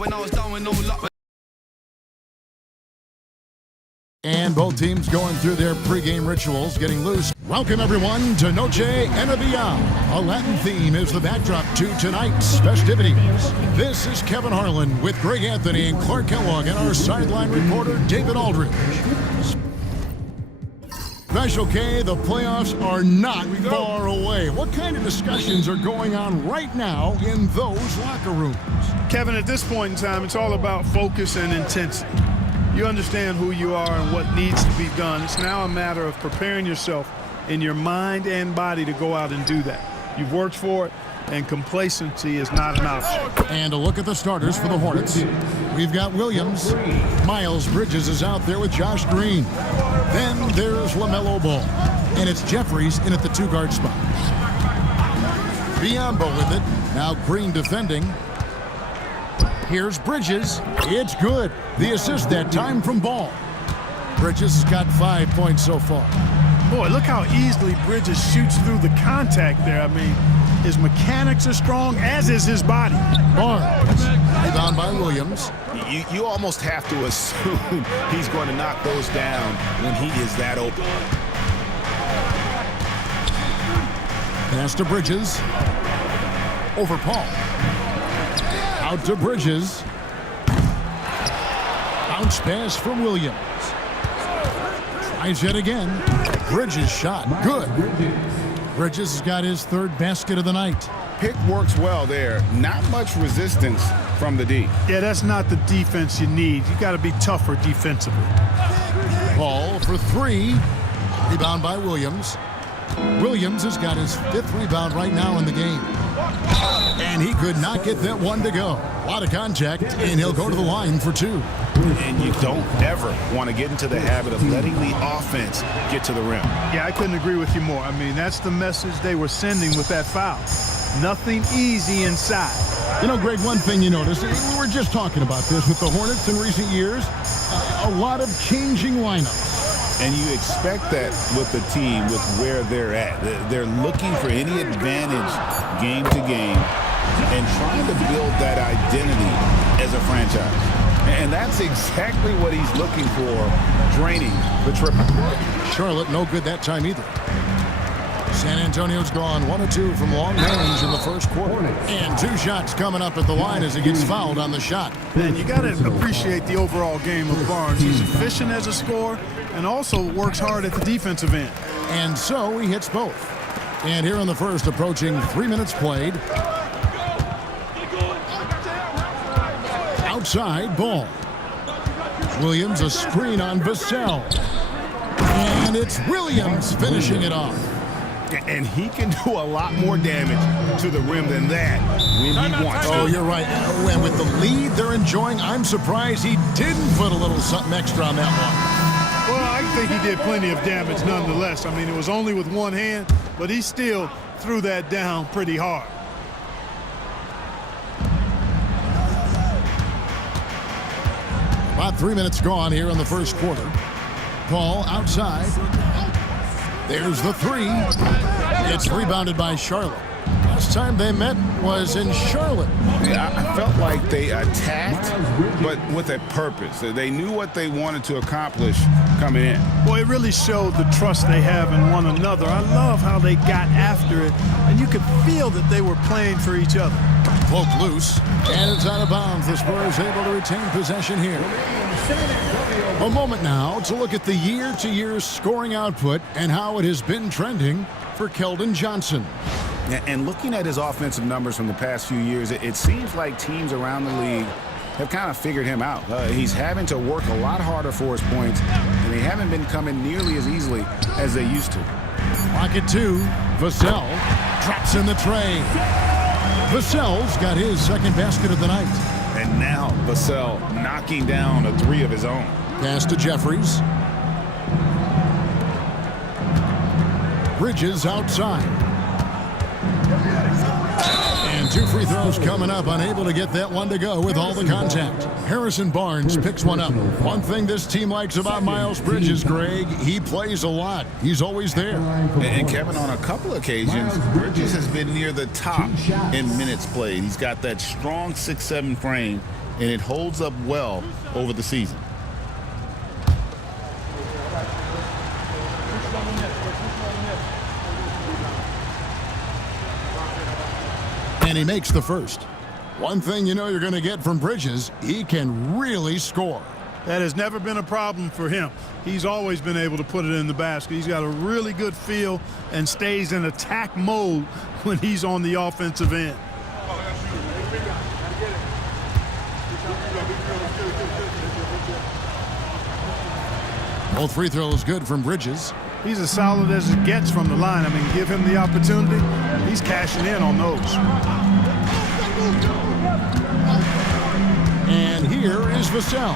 when I was down with no luck. And both teams going through their pregame rituals, getting loose. Welcome, everyone, to Noche and Beyond. A Latin theme is the backdrop to tonight's festivities. This is Kevin Harlan with Greg Anthony and Clark Kellogg and our sideline reporter, David Aldridge. Special K, the playoffs are not far away. What kind of discussions are going on right now in those locker rooms? Kevin, at this point in time, it's all about focus and intensity. You understand who you are and what needs to be done. It's now a matter of preparing yourself in your mind and body to go out and do that. You've worked for it, and complacency is not an option. And a look at the starters for the Hornets. We've got Williams. Miles Bridges is out there with Josh Green. Then there's LaMelo Ball. And it's Jeffries in at the two-guard spot. Biombo with it. Now Green defending. Here's Bridges. It's good. The assist that time from Ball. Bridges has got 5 points so far. Boy, look how easily Bridges shoots through the contact there. I mean, his mechanics are strong, as is his body. Barnes. Rebound by Williams. You almost have to assume he's going to knock those down when he is that open. Pass to Bridges. Over Paul. Out to Bridges. Bounce pass from Williams. Tries yet again. Bridges shot. Good. Bridges has got his third basket of the night. Pick works well there. Not much resistance from the D. Yeah, that's not the defense you need. You got to be tougher defensively. Ball for three. Rebound by Williams. Williams has got his fifth rebound right now in the game. And he could not get that one to go. A lot of contact, and he'll go to the line for two. And you don't ever want to get into the habit of letting the offense get to the rim. Yeah, I couldn't agree with you more. I mean, that's the message they were sending with that foul. Nothing easy inside. You know, Greg, one thing you notice, we were just talking about this with the Hornets in recent years, a lot of changing lineups. And you expect that with the team, with where they're at. They're looking for any advantage game to game and trying to build that identity as a franchise. And that's exactly what he's looking for, draining the triple. Charlotte no good that time either. San Antonio's gone 1 of 2 from long range in the first quarter. And 2 shots coming up at the line as he gets fouled on the shot. And you got to appreciate the overall game of Barnes. He's efficient as a scorer and also works hard at the defensive end. And so he hits both. And here in the first, approaching 3 minutes played. Outside, Ball. Williams, a screen on Vassell. And it's Williams finishing it off. And he can do a lot more damage to the rim than that when he wants to. Oh, you're right. And with the lead they're enjoying, I'm surprised he didn't put a little something extra on that one. Well, I think he did plenty of damage nonetheless. I mean, it was only with one hand, but he still threw that down pretty hard. About 3 minutes gone here in the first quarter. Paul outside. There's the three. It's rebounded by Charlotte. Last time they met was in Charlotte. Yeah, I felt like they attacked, but with a purpose. They knew what they wanted to accomplish coming in. Boy, it really showed the trust they have in one another. I love how they got after it, and you could feel that they were playing for each other. Poke loose, and it's out of bounds. The Spurs able to retain possession here. A moment now to look at the year-to-year scoring output and how it has been trending for Keldon Johnson. And looking at his offensive numbers from the past few years, it seems like teams around the league have kind of figured him out. He's having to work a lot harder for his points, and they haven't been coming nearly as easily as they used to. Pocket 2, Vassell drops in the tray. Vassell's got his second basket of the night. And now Vassell knocking down a 3 of his own. Pass to Jeffries. Bridges outside. And And 2 free throws coming up, unable to get that one to go with all the contact. Harrison Barnes picks one up. One thing this team likes about Miles Bridges, Greg, he plays a lot. He's always there. And Kevin, on a couple occasions, Bridges has been near the top in minutes played. He's got that strong 6'7" frame, and it holds up well over the season. And he makes the first. One thing you know you're going to get from Bridges, he can really score. That has never been a problem for him. He's always been able to put it in the basket. He's got a really good feel and stays in attack mode when he's on the offensive end. Both free throws good from Bridges. He's as solid as it gets from the line. I mean, give him the opportunity, he's cashing in on those. And here is Vassell.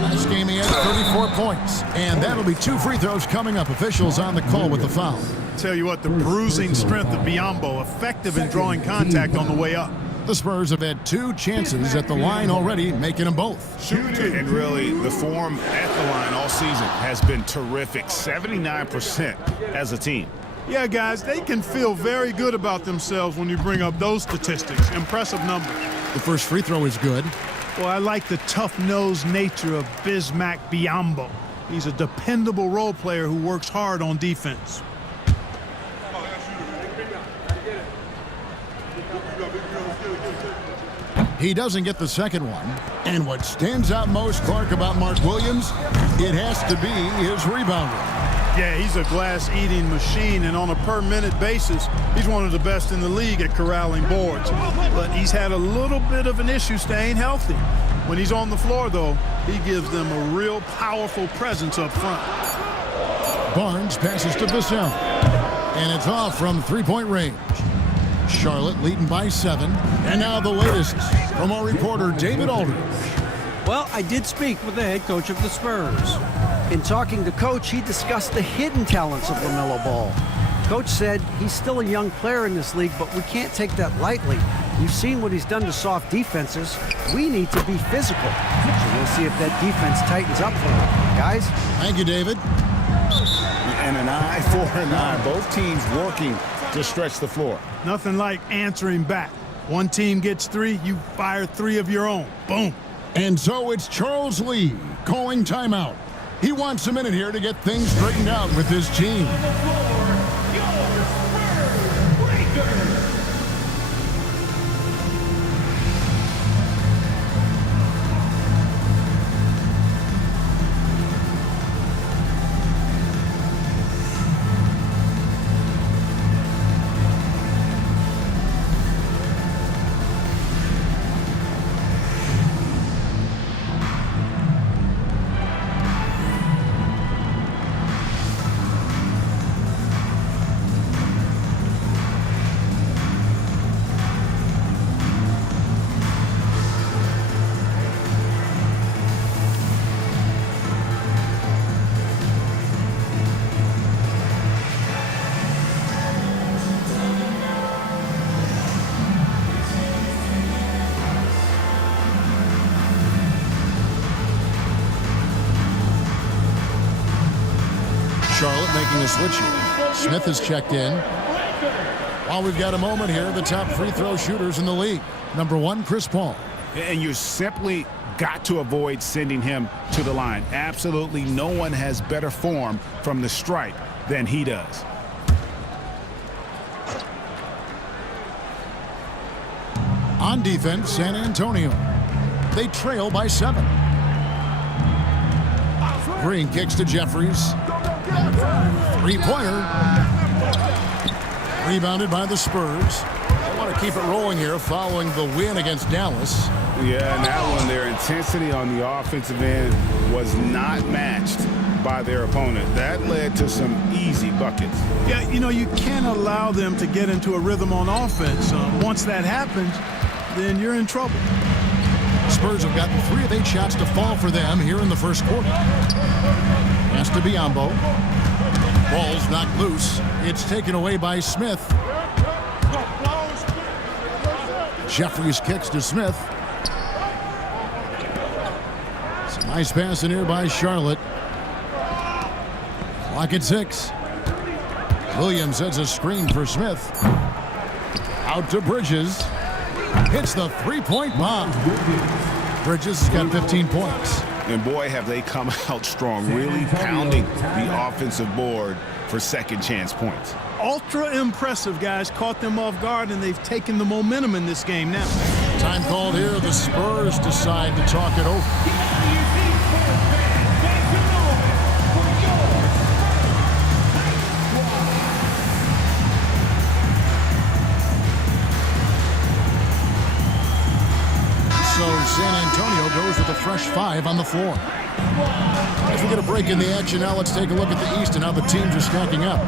Last game he had 34 points. And that'll be 2 free throws coming up. Officials on the call with the foul. Tell you what, the bruising strength of Biyombo, effective in drawing contact on the way up. The Spurs have had 2 chances at the line already, making them both. And really, the form at the line all season has been terrific. 79% as a team. Yeah, guys, they can feel very good about themselves when you bring up those statistics. Impressive numbers. The first free throw is good. Well, I like the tough-nosed nature of Bismack Biyombo. He's a dependable role player who works hard on defense. He doesn't get the second one. And what stands out most, Clark, about Mark Williams, it has to be his rebounding. Yeah, he's a glass-eating machine, and on a per-minute basis, he's one of the best in the league at corralling boards. But he's had a little bit of an issue staying healthy. When he's on the floor, though, he gives them a real powerful presence up front. Barnes passes to Vassell. And it's off from three-point range. Charlotte leading by 7. And now the latest from our reporter, David Aldridge. Well, I did speak with the head coach of the Spurs. In talking to Coach, he discussed the hidden talents of LaMelo Ball. Coach said he's still a young player in this league, but we can't take that lightly. You've seen what he's done to soft defenses. We need to be physical. So we'll see if that defense tightens up for him. Guys? Thank you, David. And an eye for an eye. Both teams working to stretch the floor. Nothing like answering back. One team gets 3, you fire 3 of your own. Boom. And so it's Charles Lee calling timeout. He wants a minute here to get things straightened out with his team. Charlotte making a switch here. Smith has checked in. While we've got a moment here, the top free throw shooters in the league. Number 1, Chris Paul. And you simply got to avoid sending him to the line. Absolutely no one has better form from the stripe than he does. On defense, San Antonio. They trail by 7. Green kicks to Jeffries. Three-pointer. Rebounded by the Spurs. They want to keep it rolling here following the win against Dallas. Yeah, and that one, their intensity on the offensive end was not matched by their opponent. That led to some easy buckets. Yeah, you know, you can't allow them to get into a rhythm on offense. Once that happens, then you're in trouble. Spurs have gotten 3 of 8 shots to fall for them here in the first quarter. Pass to Biyombo. Ball's knocked loose. It's taken away by Smith. Jeffries kicks to Smith. It's a nice pass in here by Charlotte. Clock at 6. Williams sets a screen for Smith. Out to Bridges. Hits the three-point bomb. Bridges has got 15 points. And boy, have they come out strong, really pounding the offensive board for second chance points. Ultra impressive, guys. Caught them off guard, and they've taken the momentum in this game now. Time called here. The Spurs decide to talk it over. So San Antonio goes with a fresh 5 on the floor. As we get a break in the action now, let's take a look at the East and how the teams are stacking up.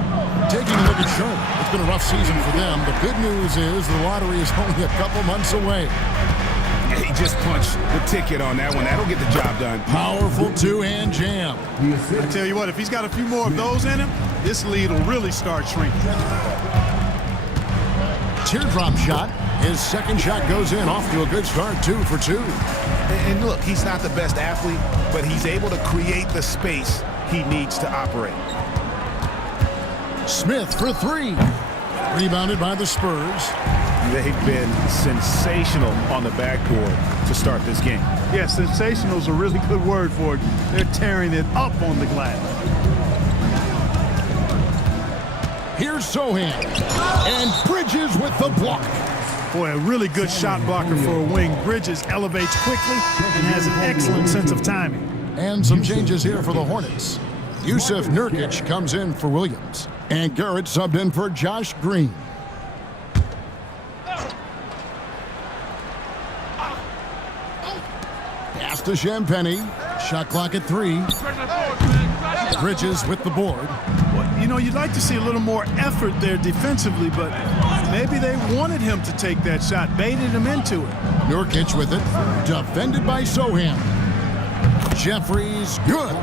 Taking a look at Charlotte. It's been a rough season for them. The good news is the lottery is only a couple months away. He just punched the ticket on that one. That'll get the job done. Powerful two-hand jam. I tell you what, if he's got a few more of those in him, this lead will really start shrinking. Teardrop shot. His second shot goes in, off to a good start, 2 for 2. And look, he's not the best athlete, but he's able to create the space he needs to operate. Smith for 3. Rebounded by the Spurs. They've been sensational on the backboard to start this game. Yeah, sensational is a really good word for it. They're tearing it up on the glass. Here's Sohan. And Bridges with the block. Boy, a really good shot blocker for a wing. Bridges elevates quickly and has an excellent sense of timing. And some changes here for the Hornets. Yusuf Nurkic comes in for Williams. And Garrett subbed in for Josh Green. Pass to Champagny. Shot clock at 3. Bridges with the board. Well, you know, you'd like to see a little more effort there defensively, but maybe they wanted him to take that shot, baited him into it. Nurkic with it. Defended by Sohan. Jeffries, good.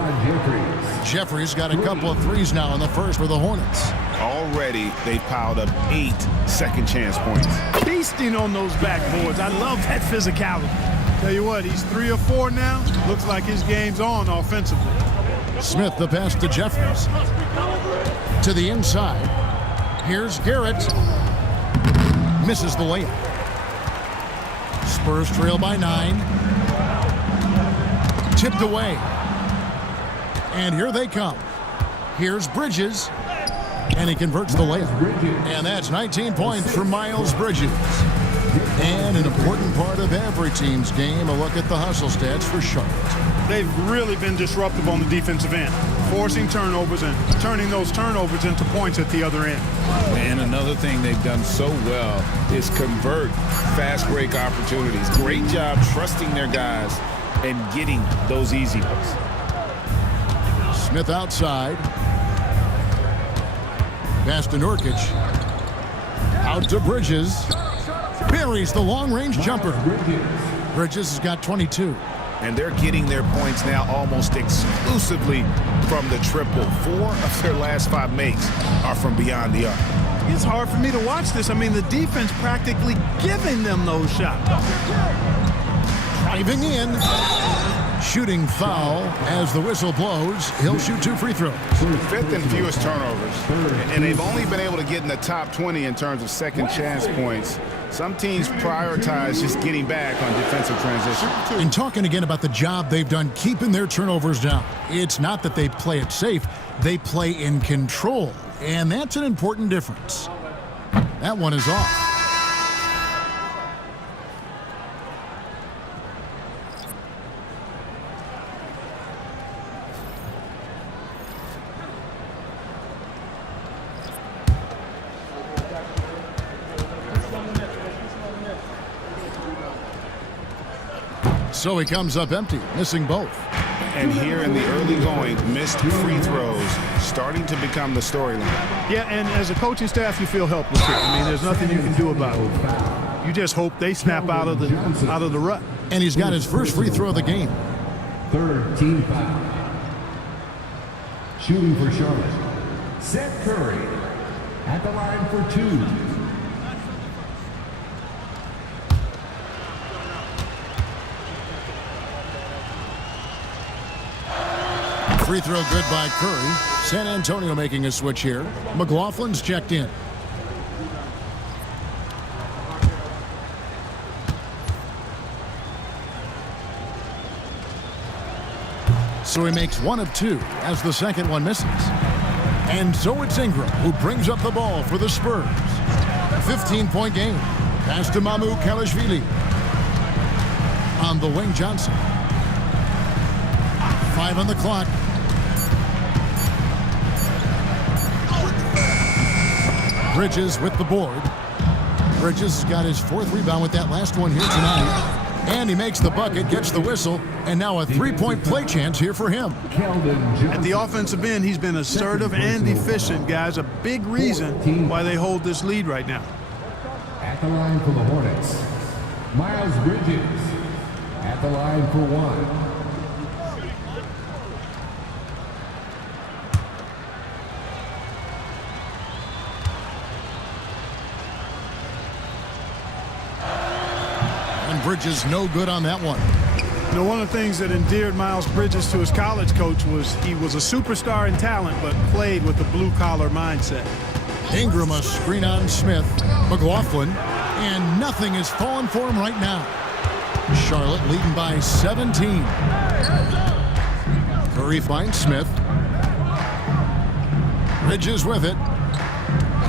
Jeffries got a couple of threes now in the first for the Hornets. Already, they've piled up 8 second chance points. Feasting on those backboards. I love that physicality. Tell you what, he's 3 or 4 now. Looks like his game's on offensively. Smith the pass to Jeffries. To the inside. Here's Garrett. Misses the layup. Spurs trail by 9. Tipped away. And here they come. Here's Bridges. And he converts the layup. And that's 19 points for Miles Bridges. And an important part of every team's game, a look at the hustle stats for Charlotte. They've really been disruptive on the defensive end, forcing turnovers and turning those turnovers into points at the other end. And another thing they've done so well is convert fast break opportunities. Great job trusting their guys and getting those easy ones. Smith outside. Pass to Nurkic. Out to Bridges. Buries the long-range jumper. Bridges has got 22. And they're getting their points now almost exclusively from the triple. 4 of their last 5 makes are from beyond the arc. It's hard for me to watch this. I mean, the defense practically giving them those shots. Driving in. Shooting foul as the whistle blows. He'll shoot 2 free throws. 5th and fewest turnovers. And they've only been able to get in the top 20 in terms of second chance points. Some teams prioritize just getting back on defensive transition. And talking again about the job they've done keeping their turnovers down. It's not that they play it safe. They play in control. And that's an important difference. That one is off. So he comes up empty, missing both. And here in the early going, missed free throws starting to become the storyline. Yeah, and as a coaching staff, you feel helpless here. I mean, there's nothing you can do about it. You just hope they snap out of the rut. And he's got his first free throw of the game. 3rd team foul. Shooting for Charlotte, Seth Curry at the line for 2. Free throw good by Curry. San Antonio making a switch here. McLaughlin's checked in. So he makes 1 of 2 as the second one misses. And so it's Ingram who brings up the ball for the Spurs. 15-point game. Pass to Mamu Kalashvili. On the wing, Johnson. 5 on the clock. Bridges with the board. Bridges has got his 4th rebound with that last one here tonight. And he makes the bucket, gets the whistle, and now a 3-point play chance here for him. At the offensive end, he's been assertive and efficient, guys. A big reason why they hold this lead right now. At the line for the Hornets, Miles Bridges. At the line for 1. Bridges no good on that one. You know, one of the things that endeared Miles Bridges to his college coach was he was a superstar in talent, but played with a blue-collar mindset. Ingram a screen on Smith. McLaughlin, and nothing is falling for him right now. Charlotte leading by 17. Curry finds Smith. Bridges with it.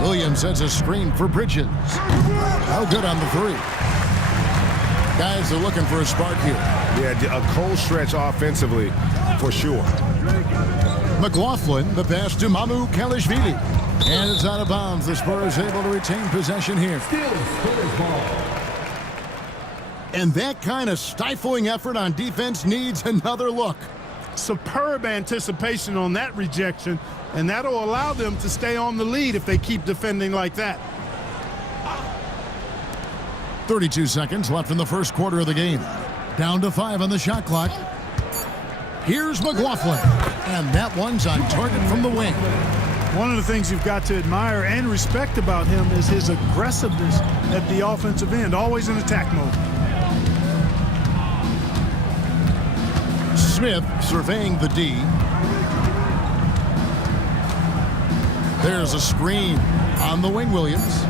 Williams sets a screen for Bridges. No good on the 3. Guys are looking for a spark here. Yeah, a cold stretch offensively, for sure. McLaughlin, the pass to Mamu Kalashvili. And it's out of bounds. The Spurs able to retain possession here. And that kind of stifling effort on defense needs another look. Superb anticipation on that rejection, and that'll allow them to stay on the lead if they keep defending like that. 32 seconds left in the first quarter of the game. Down to 5 on the shot clock. Here's McLaughlin. And that one's on target from the wing. One of the things you've got to admire and respect about him is his aggressiveness at the offensive end, always in attack mode. Smith surveying the D. There's a screen on the wing, Williams.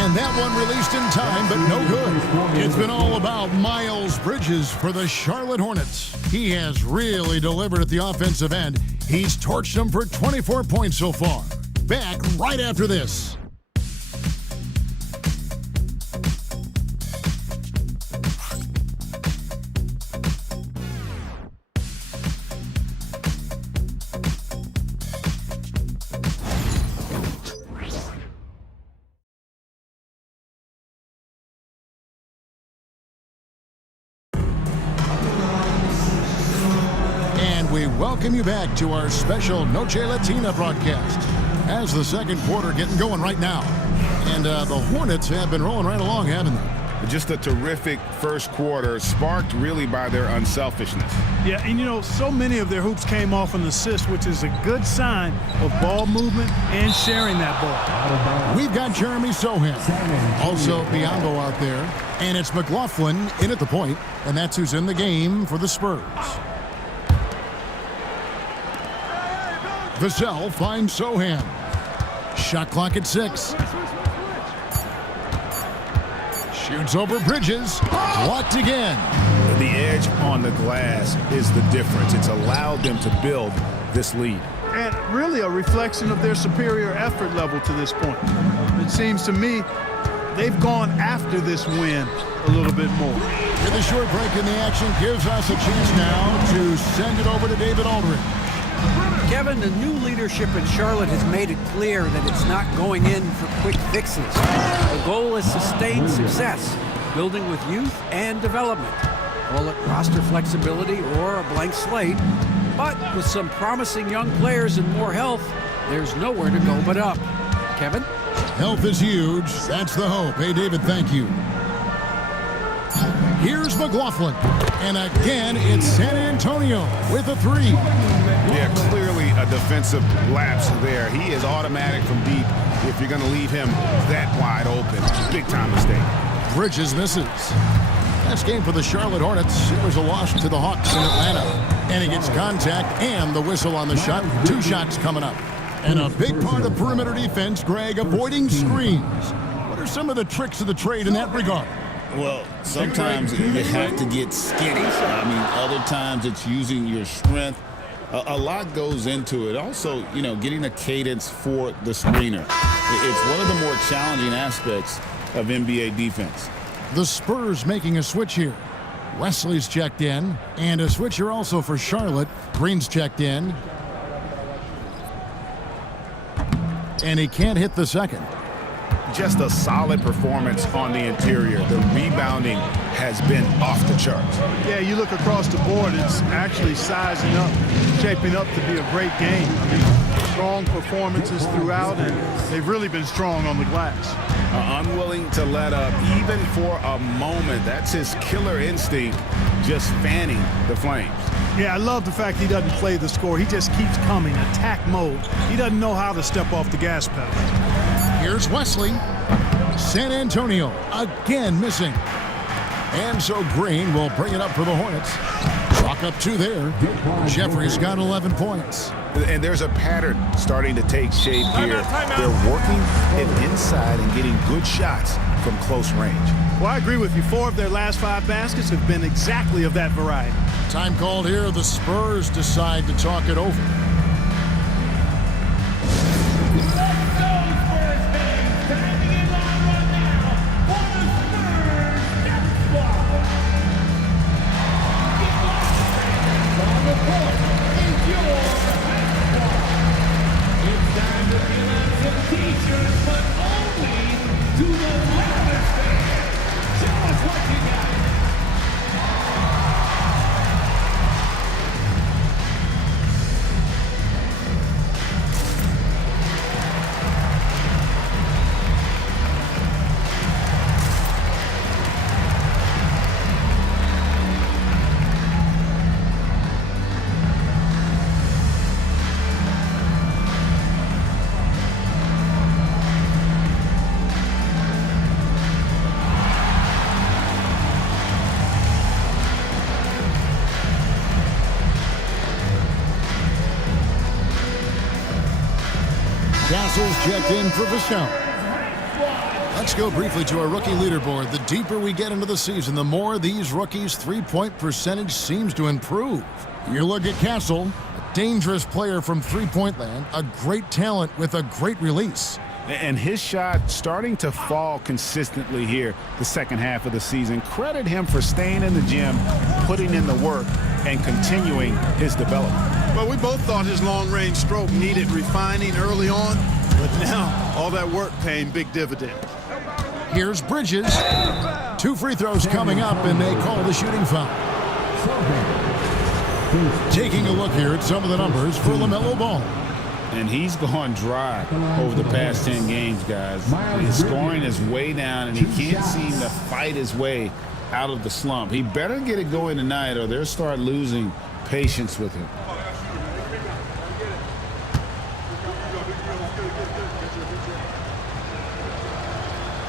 And that one released in time, but no good. It's been all about Miles Bridges for the Charlotte Hornets. He has really delivered at the offensive end. He's torched them for 24 points so far. Back right after this. We welcome you back to our special Noche Latina broadcast as the second quarter getting going right now. And the Hornets have been rolling right along, haven't they? Just a terrific first quarter, sparked really by their unselfishness. Yeah, and you know, so many of their hoops came off an assist, which is a good sign of ball movement and sharing that ball. We've got Jeremy Sohan, also Biombo out there, and it's McLaughlin in at the point, and that's who's in the game for the Spurs. Vassell finds Sohan. Shot clock at 6. Shoots over Bridges. Blocked again. The edge on the glass is the difference. It's allowed them to build this lead. And really a reflection of their superior effort level to this point. It seems to me they've gone after this win a little bit more. With a short break in the action gives us a chance now to send it over to David Aldridge. Kevin, the new leadership in Charlotte has made it clear that it's not going in for quick fixes. The goal is sustained success, building with youth and development. Call it roster flexibility or a blank slate. But with some promising young players and more health, there's nowhere to go but up. Kevin? Health is huge. That's the hope. Hey, David, thank you. Here's McLaughlin. And again, it's San Antonio with a 3. Yeah, clearly a defensive lapse there. He is automatic from deep if you're going to leave him that wide open. Big time mistake. Bridges misses. Last game for the Charlotte Hornets, it was a loss to the Hawks in Atlanta. And he gets contact and the whistle on the shot. 2 shots coming up. And a big part of perimeter defense, Greg, avoiding screens. What are some of the tricks of the trade in that regard? Well, sometimes you have to get skinny. I mean, other times it's using your strength. A lot goes into it. Also, you know, getting a cadence for the screener. It's one of the more challenging aspects of NBA defense. The Spurs making a switch here. Wesley's checked in, and a switch here also for Charlotte. Green's checked in. And he can't hit the second. Just a solid performance on the interior. The rebounding has been off the charts. Yeah, you look across the board, it's actually sizing up, shaping up to be a great game. I mean, strong performances throughout, and they've really been strong on the glass. Unwilling to let up even for a moment. That's his killer instinct, just fanning the flames. Yeah, I love the fact he doesn't play the score. He just keeps coming, attack mode. He doesn't know how to step off the gas pedal. Here's Wesley. San Antonio again missing. And so Green will bring it up for the Hornets. Chalk up 2 there. Jeffrey's got 11 points. And there's a pattern starting to take shape here. They're working it inside and getting good shots from close range. Well, I agree with you. 4 of their last 5 baskets have been exactly of that variety. Time called here. The Spurs decide to talk it over. Castle's checked in for Vachon. Let's go briefly to our rookie leaderboard. The deeper we get into the season, the more these rookies' three-point percentage seems to improve. You look at Castle, a dangerous player from three-point land, a great talent with a great release. And his shot starting to fall consistently here the second half of the season. Credit him for staying in the gym, putting in the work, and continuing his development. Well, we both thought his long-range stroke needed refining early on, but now all that work paying big dividends. Here's Bridges. 2 free throws coming up, and they call the shooting foul. Taking a look here at some of the numbers for LaMelo Ball. And he's gone dry over the past 10 games, guys. His scoring is way down, and he can't seem to fight his way out of the slump. He better get it going tonight, or they'll start losing patience with him.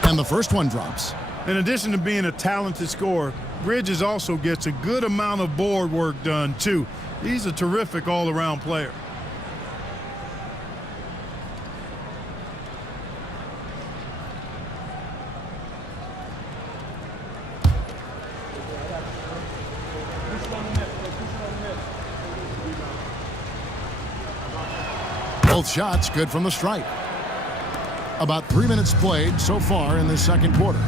And the first one drops. In addition to being a talented scorer, Bridges also gets a good amount of board work done, too. He's a terrific all-around player. Both shots good from the stripe. About 3 minutes played so far in the second quarter.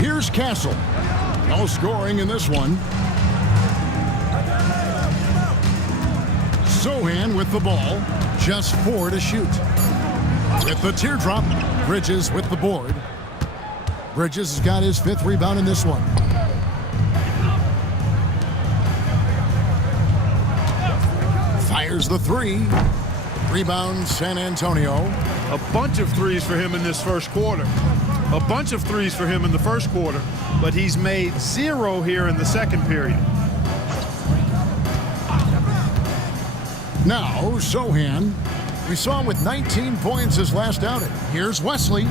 Here's Castle. No scoring in this one. Sohan with the ball. Just 4 to shoot. With the teardrop, Bridges with the board. Bridges has got his 5th rebound in this one. Fires the 3. Rebound San Antonio. A bunch of threes for him in this first quarter. A bunch of threes for him in the first quarter, but he's made 0 here in the second period. Now, Sohan. We saw him with 19 points his last outing. Here's Wesley.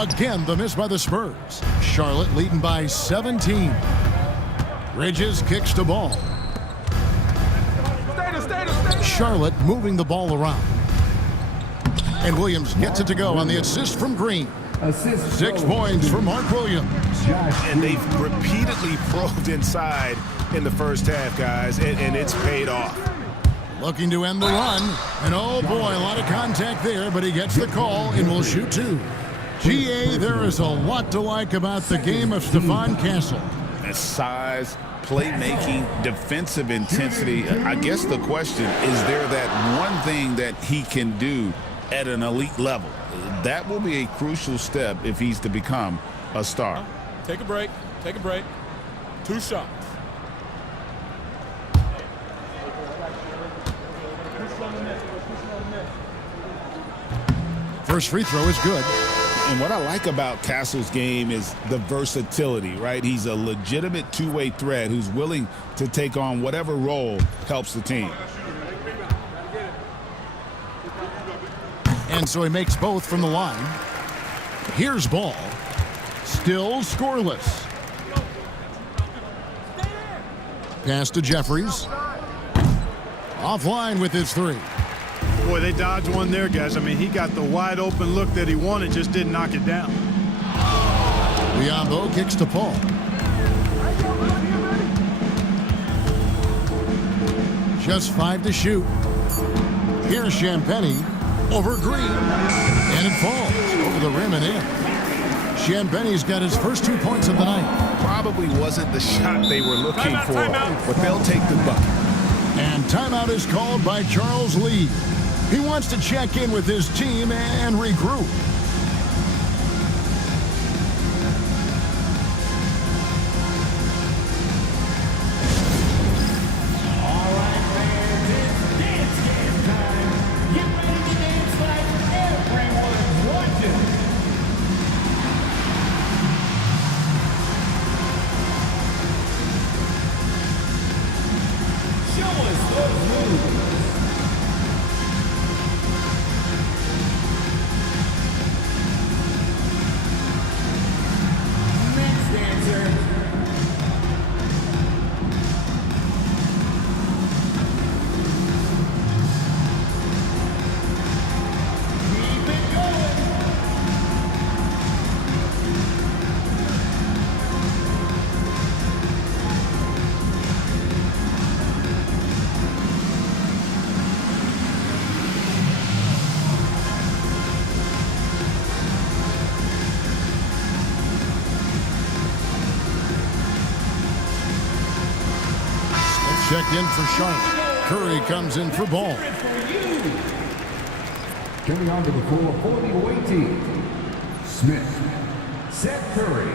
Again, the miss by the Spurs. Charlotte leading by 17. Bridges kicks the ball. Charlotte moving the ball around. And Williams gets it to go on the assist from Green. 6 points for Mark Williams. And they've repeatedly probed inside in the first half, guys, and it's paid off. Looking to end the run. And oh boy, a lot of contact there, but he gets the call and will shoot 2. GA, there is a lot to like about the game of Stephon Castle. Size, playmaking, defensive intensity. I guess the question is there that one thing that he can do at an elite level? That will be a crucial step if he's to become a star. Take a break. Take a break. 2 shots. First free throw is good. And what I like about Castle's game is the versatility, right? He's a legitimate two-way threat who's willing to take on whatever role helps the team. And so he makes both from the line. Here's ball. Still scoreless. Pass to Jeffries. Offline with his 3. Boy, they dodged one there, guys. I mean, he got the wide open look that he wanted, just didn't knock it down. Biombo kicks to Paul. Just 5 to shoot. Here's Champagny over Green. And it falls over the rim and in. Champagny's got his first 2 points of the night. Probably wasn't the shot they were looking for, but they'll take the bucket. And timeout is called by Charles Lee. He wants to check in with his team and regroup. All right, fans, it's dance time. Get ready to dance like everyone's watching. Show us those moves. Next dancer. Keep it going. Checked in for Charlotte. Curry comes in for ball. Coming onto the floor for the away team, Smith, Seth Curry.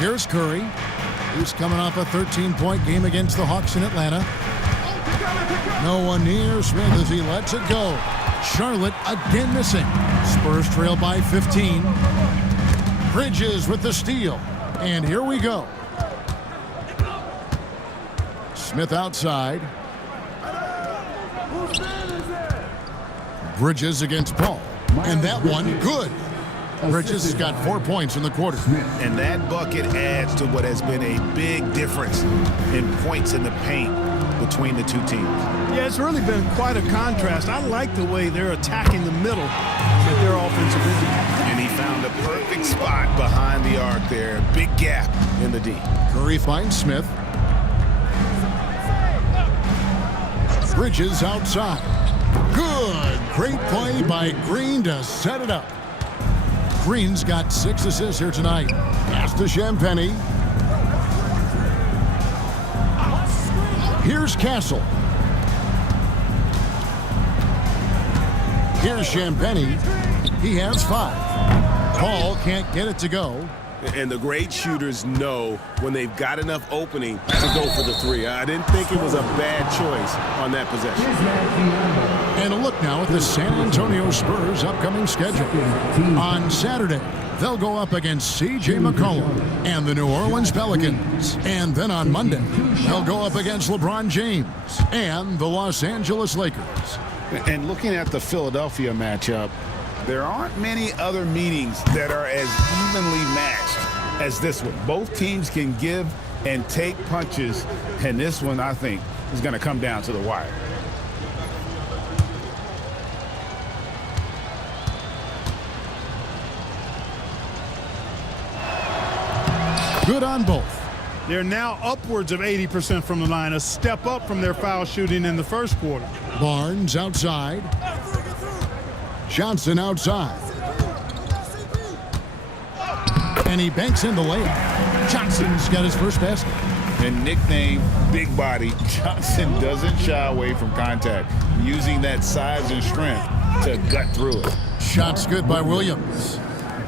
Here's Curry, who's coming off a 13-point game against the Hawks in Atlanta. No one near Smith as he lets it go. Charlotte again missing. Spurs trail by 15. Bridges with the steal. And here we go. Smith outside. Bridges against Paul. And that one, good. Bridges has got 4 points in the quarter. And that bucket adds to what has been a big difference in points in the paint between the two teams. Yeah, it's really been quite a contrast. I like the way they're attacking the middle with their offensive end. And he found a perfect spot behind the arc there. Big gap in the D. Curry finds Smith. Bridges outside. Good. Great play by Green to set it up. Green's got 6 assists here tonight. Pass to Champagny. Here's Castle. Here's Champagny. He has 5. Paul can't get it to go. And the great shooters know when they've got enough opening to go for the three. I didn't think it was a bad choice on that possession. And a look now at the San Antonio Spurs' upcoming schedule. On Saturday, they'll go up against C.J. McCollum and the New Orleans Pelicans. And then on Monday, they'll go up against LeBron James and the Los Angeles Lakers. And looking at the Philadelphia matchup, there aren't many other meetings that are as evenly matched as this one. Both teams can give and take punches, and this one, I think, is going to come down to the wire. Good on both. They're now upwards of 80% from the line, a step up from their foul shooting in the first quarter. Barnes outside. Johnson outside. And he banks in the layup. Johnson's got his first basket. And nicknamed Big Body, Johnson doesn't shy away from contact, using that size and strength to gut through it. Shot's good by Williams.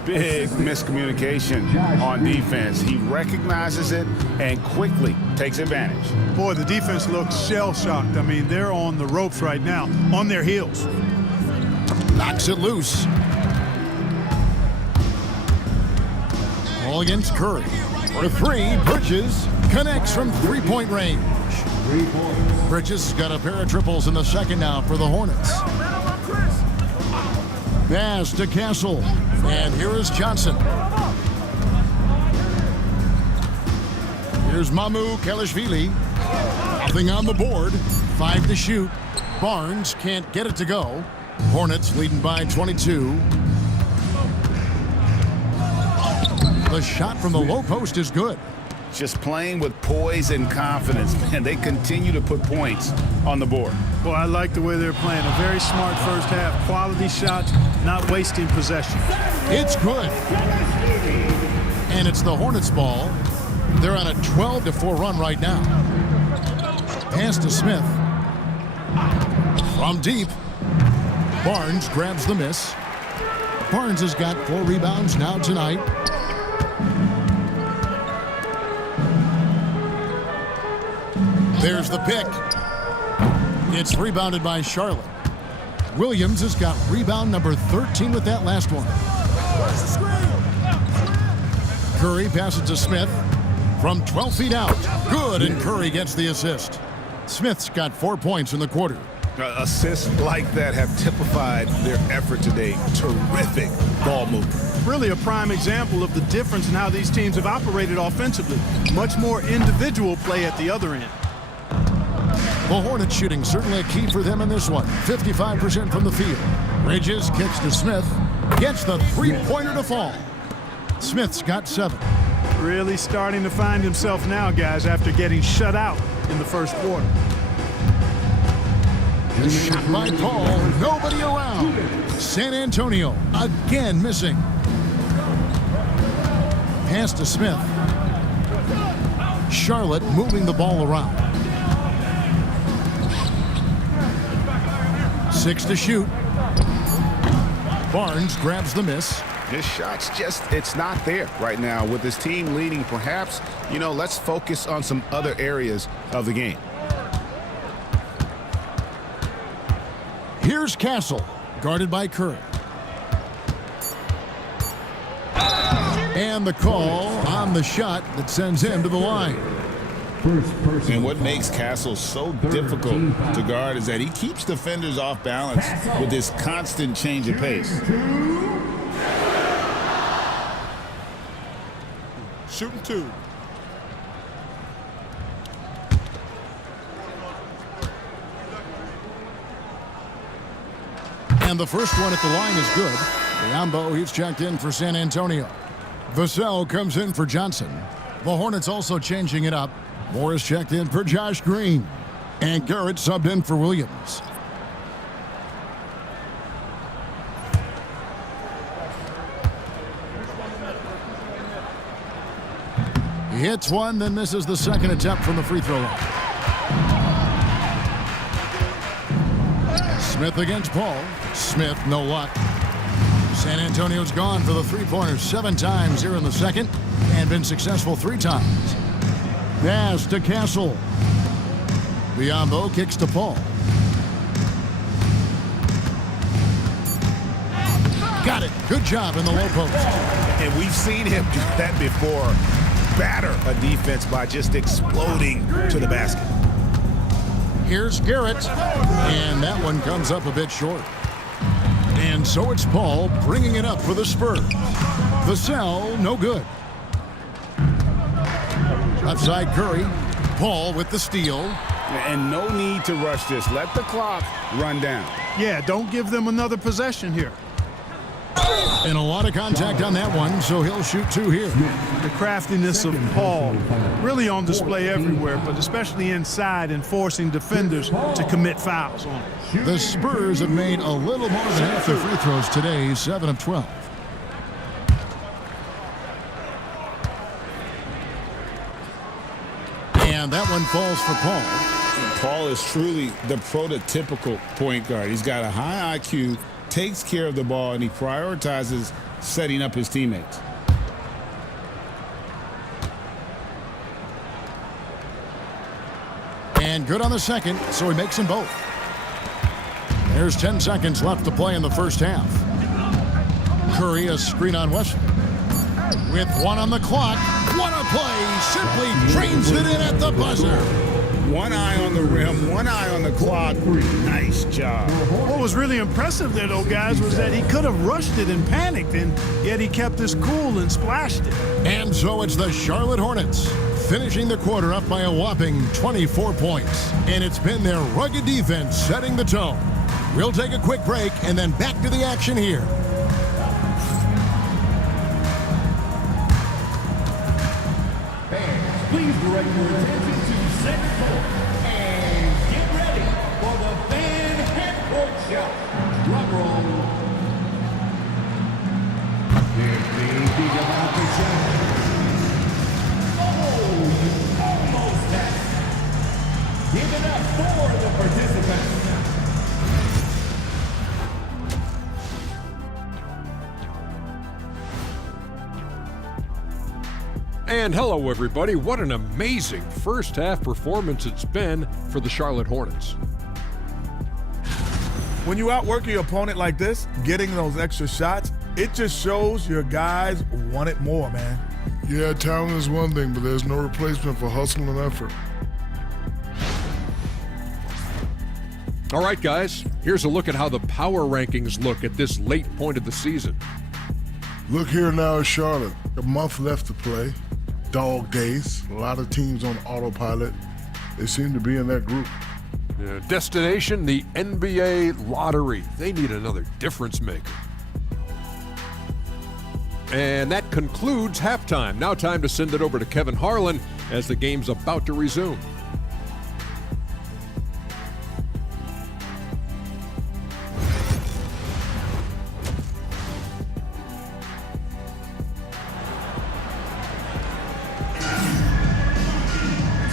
Big miscommunication on defense. He recognizes it and quickly takes advantage. Boy, the defense looks shell-shocked. I mean, they're on the ropes right now, on their heels. Knocks it loose. Ball against Curry. For three, Bridges connects from three-point range. Bridges got a pair of triples in the second now for the Hornets. Pass to Castle. And here is Johnson. Here's Mamu Kelishvili. Nothing on the board. 5 to shoot. Barnes can't get it to go. Hornets leading by 22. The shot from the low post is good. Just playing with poise and confidence, and they continue to put points on the board. Well, I like the way they're playing. A very smart first half. Quality shots, not wasting possession. It's good. And it's the Hornets' ball. They're on a 12-4 run right now. Pass to Smith. From deep. Barnes grabs the miss. Barnes has got 4 rebounds now tonight. There's the pick. It's rebounded by Charlotte. Williams has got rebound number 13 with that last one. Curry passes to Smith from 12 feet out. Good, and Curry gets the assist. Smith's got 4 points in the quarter. Assists like that have typified their effort today. Terrific ball movement. Really a prime example of the difference in how these teams have operated offensively. Much more individual play at the other end. The Hornets shooting certainly a key for them in this one. 55% from the field. Bridges kicks to Smith. Gets the three-pointer to fall. Smith's got 7. Really starting to find himself now, guys, after getting shut out in the first quarter. The shot by Paul. Nobody around. San Antonio again missing. Pass to Smith. Charlotte moving the ball around. 6 to shoot. Barnes grabs the miss. His shot's just, it's not there right now. With his team leading, perhaps, let's focus on some other areas of the game. Here's Castle, guarded by Curry. And the call on the shot that sends him to the line. And what makes Castle so difficult to guard is that he keeps defenders off balance with this constant change of pace. Shooting 2. And the first one at the line is good. Biombo, he's checked in for San Antonio. Vassell comes in for Johnson. The Hornets also changing it up. Morris checked in for Josh Green. And Garrett subbed in for Williams. He hits one, then misses the second attempt from the free throw line. Smith against Paul. Smith, no luck. San Antonio's gone for the three-pointers 7 times here in the second. and been successful 3 times. Pass to Castle. Biombo kicks to Paul. Got it. Good job in the low post. And we've seen him do that before. Batter a defense by just exploding to the basket. Here's Garrett. And that one comes up a bit short. And so it's Paul bringing it up for the Spurs. The sell, no good. Left side Curry. Paul with the steal. And no need to rush this. Let the clock run down. Yeah, don't give them another possession here. And a lot of contact on that one, so he'll shoot 2 here. The craftiness of Paul really on display everywhere, but especially inside and forcing defenders to commit fouls on him. The Spurs have made a little more than half their free throws today, 7 of 12. And that one falls for Paul. Paul is truly the prototypical point guard. He's got a high IQ, takes care of the ball, and he prioritizes setting up his teammates. And good on the second, so he makes them both. There's 10 seconds left to play in the first half. Curry, a screen on Wesley. With 1 on the clock, what a play! Simply trains it in at the buzzer. One eye on the rim, one eye on the clock. Nice job. What was really impressive there, though, guys, was that he could have rushed it and panicked, and yet he kept his cool and splashed it. And so it's the Charlotte Hornets, finishing the quarter up by a whopping 24 points. And it's been their rugged defense setting the tone. We'll take a quick break and then back to the action here. Please direct your attention to second floor and get ready for the fan head court shot. Drum roll. Anything about the shot? Oh, you almost had it. Give it up for the participants. And hello, everybody. What an amazing first half performance it's been for the Charlotte Hornets. When you outwork your opponent like this, getting those extra shots, it just shows your guys want it more, man. Yeah, talent is one thing, but there's no replacement for hustle and effort. All right, guys, here's a look at how the power rankings look at this late point of the season. Look here now at Charlotte. A month left to play. Dog days. A lot of teams on autopilot. They seem to be in that group. Destination, the NBA lottery. They need another difference maker. And that concludes halftime. Now time to send it over to Kevin Harlan as the game's about to resume.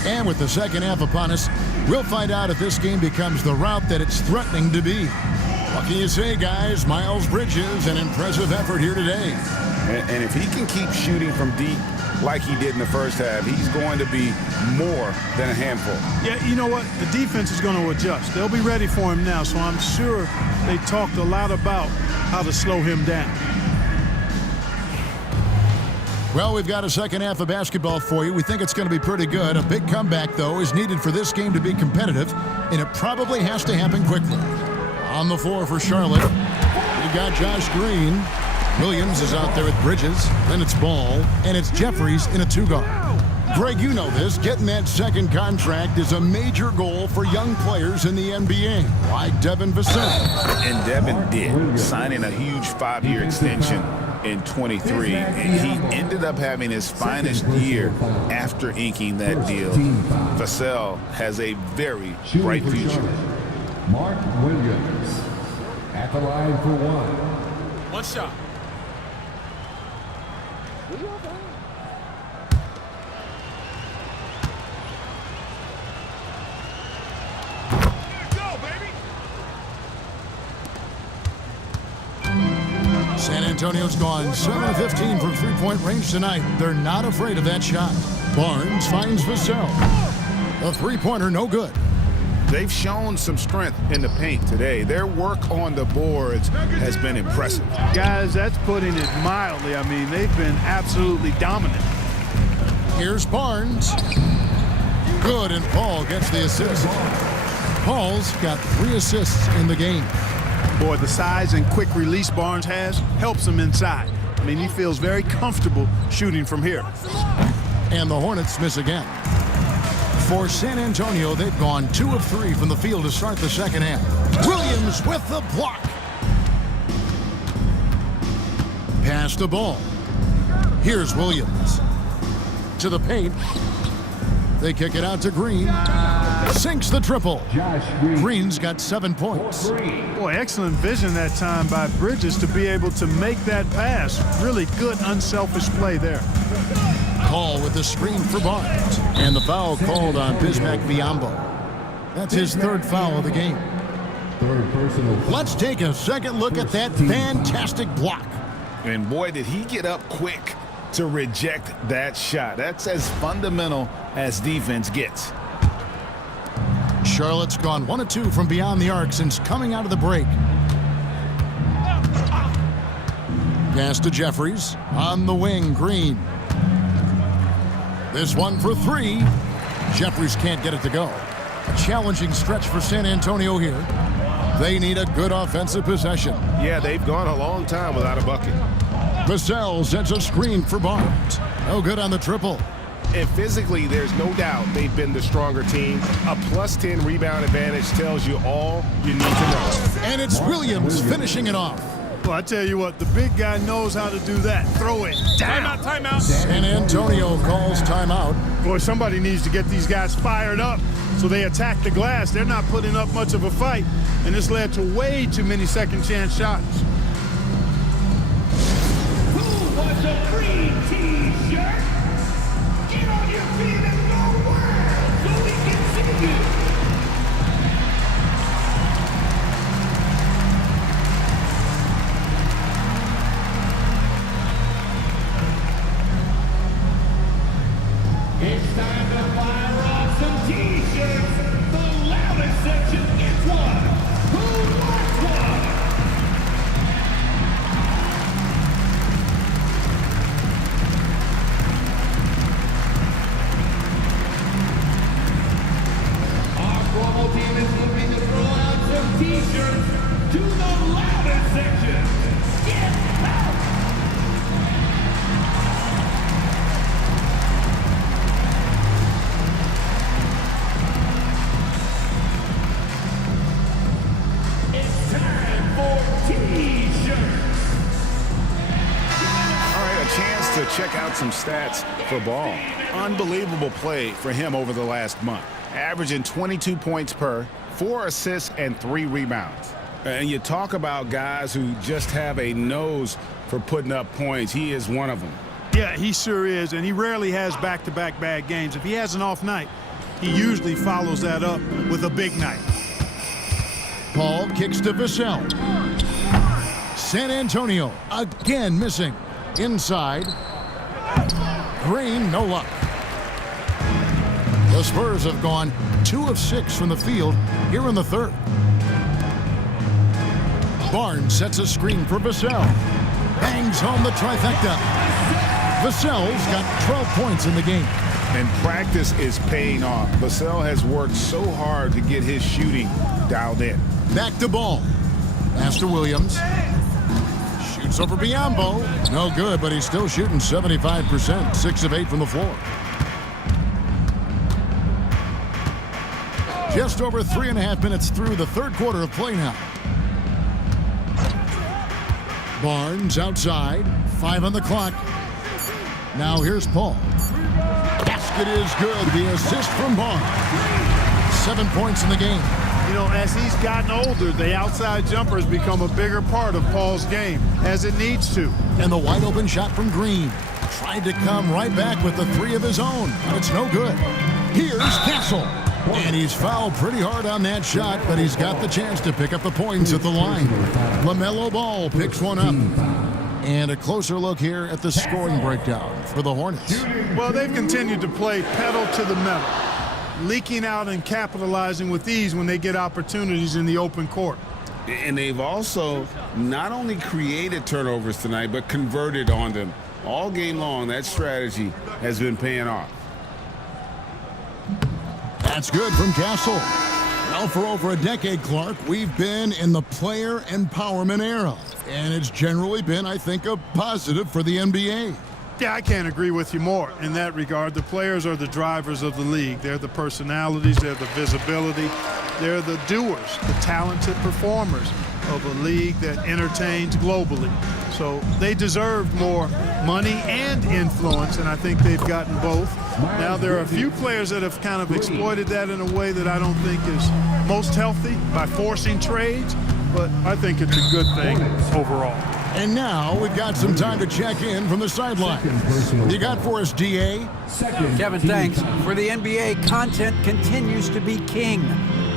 And with the second half upon us, we'll find out if this game becomes the route that it's threatening to be. What can you say, guys? Miles Bridges, an impressive effort here today. And if he can keep shooting from deep like he did in the first half, he's going to be more than a handful. Yeah, you know what? The defense is going to adjust. They'll be ready for him now, so I'm sure they talked a lot about how to slow him down. Well, we've got a second half of basketball for you. We think it's going to be pretty good. A big comeback, though, is needed for this game to be competitive, and it probably has to happen quickly. On the floor for Charlotte, we got Josh Green. Williams is out there with Bridges. Then it's Ball, and it's Jeffries in a 2-guard. Greg, you know this. Getting that second contract is a major goal for young players in the NBA, like Devin Vassell. And Devin did, signing a huge 5-year extension in 23, and he ended up having his finest year after inking that deal. Vassell has a very bright future. Mark Williams at the line for one. One shot. San Antonio's gone 7 of 15 from three-point range tonight. They're not afraid of that shot. Barnes finds Vassell. A three-pointer, no good. They've shown some strength in the paint today. Their work on the boards has been impressive. Guys, that's putting it mildly. I mean, they've been absolutely dominant. Here's Barnes. Good, and Paul gets the assist. Paul's got 3 assists in the game. Boy, the size and quick release Barnes has helps him inside. I mean, he feels very comfortable shooting from here. And the Hornets miss again. For San Antonio, they've gone 2 of 3 from the field to start the second half. Williams with the block. Pass the ball. Here's Williams. To the paint. They kick it out to Green. Sinks the triple. Green's got 7 points. Boy, excellent vision that time by Bridges to be able to make that pass. Really good, unselfish play there. Paul with the screen for Barnes. And the foul called on Bismack Biyombo. That's his 3rd foul of the game. Let's take a second look at that fantastic block. And boy, did he get up quick to reject that shot. That's as fundamental as defense gets. Charlotte's gone 1 of 2 from beyond the arc since coming out of the break. Pass to Jeffries. On the wing, Green. This one for 3. Jeffries can't get it to go. A challenging stretch for San Antonio here. They need a good offensive possession. Yeah, they've gone a long time without a bucket. Vassell sets a screen for Barnes. No good on the triple. And physically, there's no doubt they've been the stronger team. A plus 10 rebound advantage tells you all you need to know. And it's Williams finishing it off. Well, I tell you what, the big guy knows how to do that. Throw it down. Timeout. San Antonio calls timeout. Boy, somebody needs to get these guys fired up so they attack the glass. They're not putting up much of a fight, and this led to way too many second chance shots. Who wants a green t-shirt? Get on your feet and go wild so we can see you. It's time to fire off some t-shirts. The loudest section gets one. Who wants one? Our promo team is looking to throw out some t-shirts to the loudest section. Get out! It's time for t-shirts. All right, a chance to check out some stats for Ball. Unbelievable play for him over the last month. Averaging 22 points per, 4 assists, and 3 rebounds. And you talk about guys who just have a nose for putting up points. He is one of them. Yeah, he sure is, and he rarely has back-to-back bad games. If he has an off night, he usually follows that up with a big night. Paul kicks to Vassell. San Antonio again missing. Inside. Green, no luck. The Spurs have gone 2 of 6 from the field here in the 3rd. Barnes sets a screen for Vassell. Bangs home the trifecta. Vassell's got 12 points in the game. And practice is paying off. Vassell has worked so hard to get his shooting dialed in. Back to Ball. Pass to Williams. Shoots over Biyombo. No good, but he's still shooting 75%. 6 of 8 from the floor. Just over 3.5 minutes through the 3rd quarter of play now. Barnes outside. 5 on the clock. Now here's Paul. Basket is good. The assist from Barnes. 7 points in the game. You know, as he's gotten older, the outside jumper has become a bigger part of Paul's game, as it needs to. And the wide open shot from Green. Tried to come right back with the 3 of his own, but it's no good. Here's Castle. And he's fouled pretty hard on that shot, but he's got the chance to pick up the points at the line. LaMelo Ball picks one up. And a closer look here at the scoring breakdown for the Hornets. Well, they've continued to play pedal to the metal, leaking out and capitalizing with ease when they get opportunities in the open court. And they've also not only created turnovers tonight, but converted on them. All game long, that strategy has been paying off. That's good from Castle. Well, for over a decade, Clark, we've been in the player empowerment era. And it's generally been, I think, a positive for the NBA. Yeah, I can't agree with you more in that regard. The players are the drivers of the league. They're the personalities, they're the visibility, they're the doers, the talented performers of a league that entertains globally. So they deserve more money and influence, and I think they've gotten both. Now, there are a few players that have kind of exploited that in a way that I don't think is most healthy by forcing trades, but I think it's a good thing overall. And now we've got some time to check in from the sideline. You got for us, DA? Kevin, thanks. For the NBA, content continues to be king.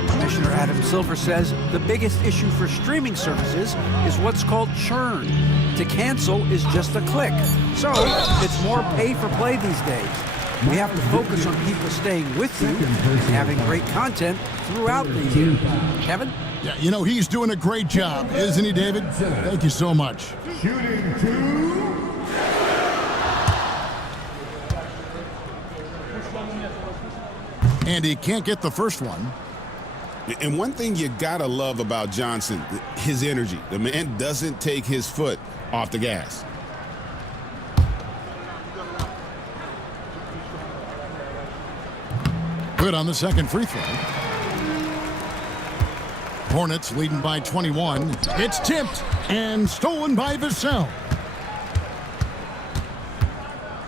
Commissioner Adam Silver says the biggest issue for streaming services is what's called churn. To cancel is just a click. So it's more pay for play these days. We have to focus on people staying with you and having great content throughout the year. Kevin? Yeah, you know, he's doing a great job, isn't he, David? Thank you so much. Shooting 2. And he can't get the first one. And one thing you gotta love about Johnson, his energy. The man doesn't take his foot off the gas. Good on the second free throw. Hornets leading by 21. It's tipped and stolen by Vassell.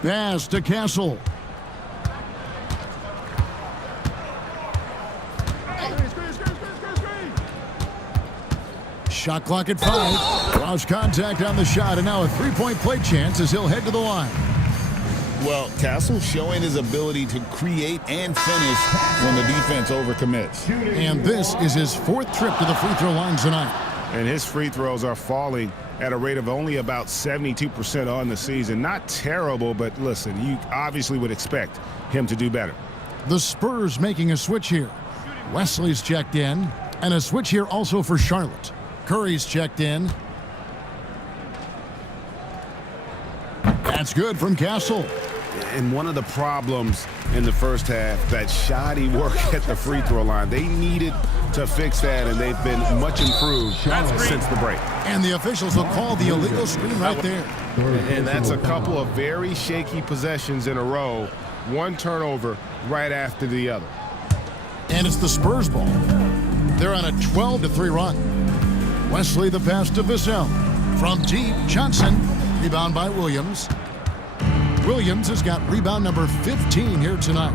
Pass to Castle. Shot clock at 5. Lost contact on the shot, and now a three-point play chance as he'll head to the line. Well, Castle showing his ability to create and finish when the defense overcommits. And this is his fourth trip to the free throw line tonight. And his free throws are falling at a rate of only about 72% on the season. Not terrible, but listen, you obviously would expect him to do better. The Spurs making a switch here. Wesley's checked in, and a switch here also for Charlotte. Curry's checked in. That's good from Castle. And one of the problems in the first half, that shoddy work at the free throw line. They needed to fix that, and they've been much improved since the break. And the officials will call the illegal screen right there. And that's a couple of very shaky possessions in a row. One turnover right after the other. And it's the Spurs ball. They're on a 12-3 run. Wesley the pass to Vassell. From deep, Johnson. Rebound by Williams. Williams has got rebound number 15 here tonight.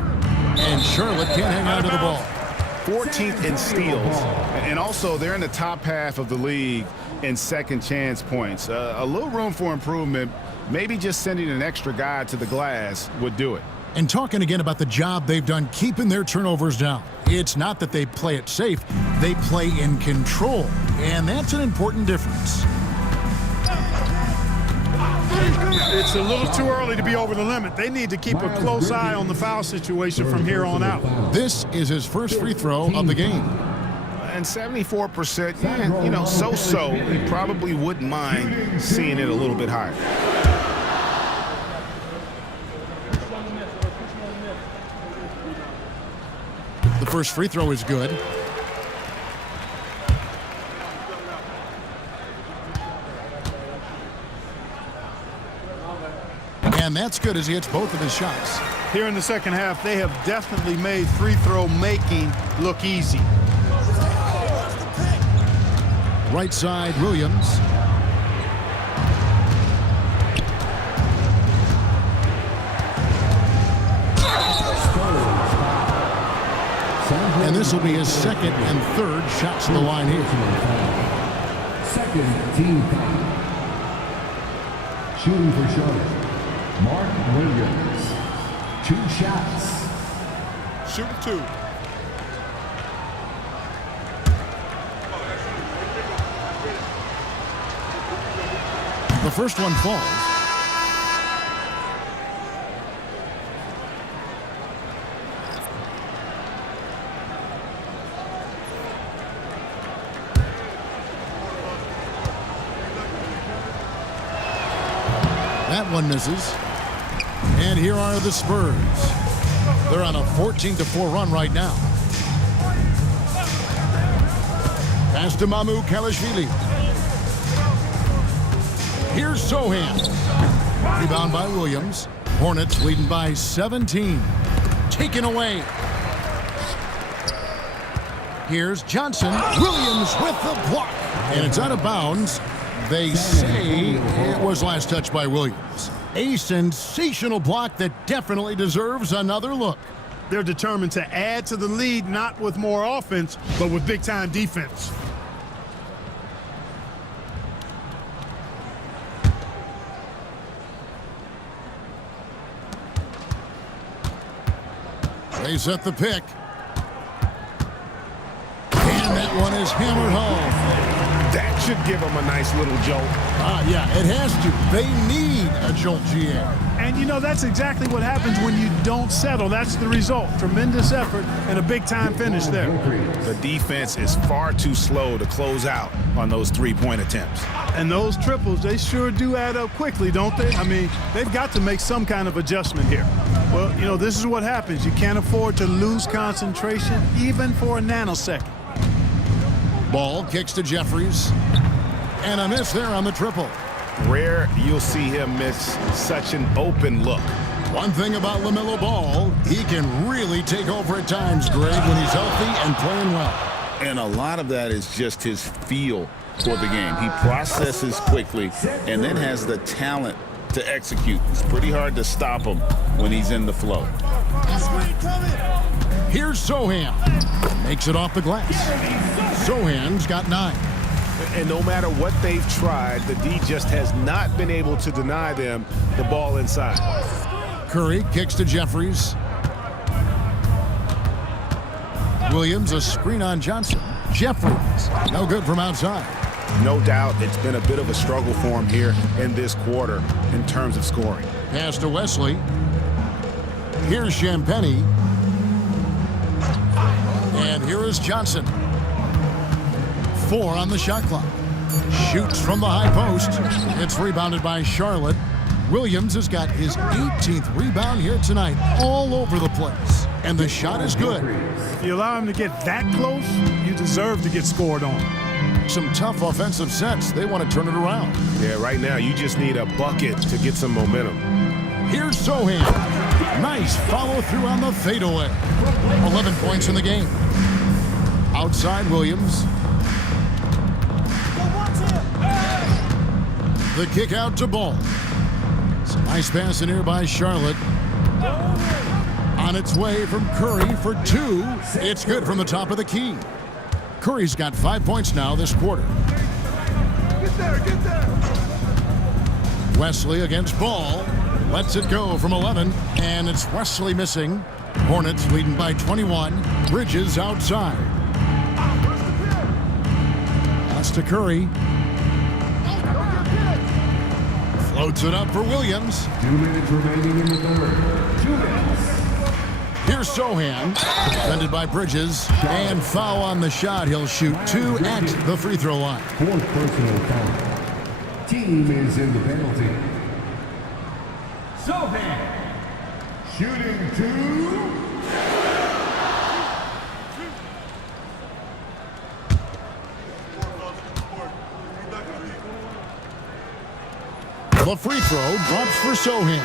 And Charlotte can't hang on to the ball. 14th in steals. And also, they're in the top half of the league in second chance points. A little room for improvement. Maybe just sending an extra guy to the glass would do it. And talking again about the job they've done keeping their turnovers down. It's not that they play it safe. They play in control. And that's an important difference. It's a little too early to be over the limit. They need to keep a close eye on the foul situation from here on out. This is his first free throw of the game. And 74%, you know, so-so. He probably wouldn't mind seeing it a little bit higher. The first free throw is good. And that's good as he hits both of his shots. Here in the second half, they have definitely made free throw making look easy. Right side, Williams. And this will be his second and third shots to the line here. Second team foul. Shooting for Charlotte, Mark Williams. 2 shots. Shooting 2. The first one falls. That one misses. And here are the Spurs. They're on a 14-4 run right now. Pass to Mamu Kalashvili. Here's Sohan. Rebound by Williams. Hornets leading by 17. Taken away. Here's Johnson. Williams with the block. And it's out of bounds. They say it was last touched by Williams. A sensational block that definitely deserves another look. They're determined to add to the lead, not with more offense, but with big-time defense. They set the pick. And that one is hammered home. That should give them a nice little jolt. Yeah, it has to. They need a jolt, GM. And, you know, that's exactly what happens when you don't settle. That's the result. Tremendous effort and a big-time finish there. The defense is far too slow to close out on those three-point attempts. And those triples, they sure do add up quickly, don't they? I mean, they've got to make some kind of adjustment here. Well, you know, this is what happens. You can't afford to lose concentration even for a nanosecond. Ball kicks to Jeffries. And a miss there on the triple. Rare you'll see him miss such an open look. One thing about LaMelo Ball, he can really take over at times, Greg, when he's healthy and playing well. And a lot of that is just his feel for the game. He processes quickly and then has the talent to execute. It's pretty hard to stop him when he's in the flow. Here's Sohan. Makes it off the glass. Sohan's got 9. And no matter what they've tried, the D just has not been able to deny them the ball inside. Curry kicks to Jeffries. Williams, a screen on Johnson. Jeffries, no good from outside. No doubt it's been a bit of a struggle for him here in this quarter in terms of scoring. Pass to Wesley. Here's Champagnie. And here is Johnson. 4 on the shot clock. Shoots from the high post. It's rebounded by Charlotte. Williams has got his 18th rebound here tonight, all over the place. And the shot is good. If you allow him to get that close, you deserve to get scored on. Some tough offensive sets. They want to turn it around. Yeah, right now you just need a bucket to get some momentum. Here's Sohan. Nice follow through on the fadeaway. 11 points in the game. Outside Williams. The kick out to Ball. Some nice pass in here by Charlotte. On its way from Curry for 2. It's good from the top of the key. Curry's got 5 points now this quarter. Get there. Wesley against Ball. Lets it go from 11. And it's Wesley missing. Hornets leading by 21. Bridges outside. Pass to Curry. Floats it up for Williams. 2 minutes remaining in the third. 2 minutes. Here's Sohan, defended by Bridges, and foul on the shot. He'll shoot 2 at the free throw line. 4th personal foul. Team is in the penalty. Sohan shooting 2. The free throw drops for Sohan.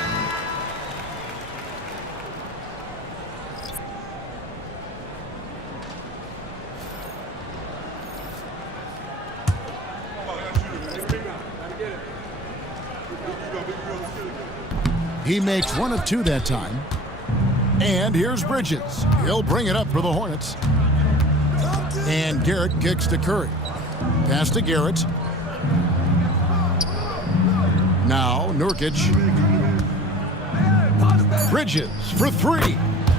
He makes 1 of 2 that time. And here's Bridges. He'll bring it up for the Hornets. And Garrett kicks to Curry. Pass to Garrett. Now Nurkic. Bridges for 3.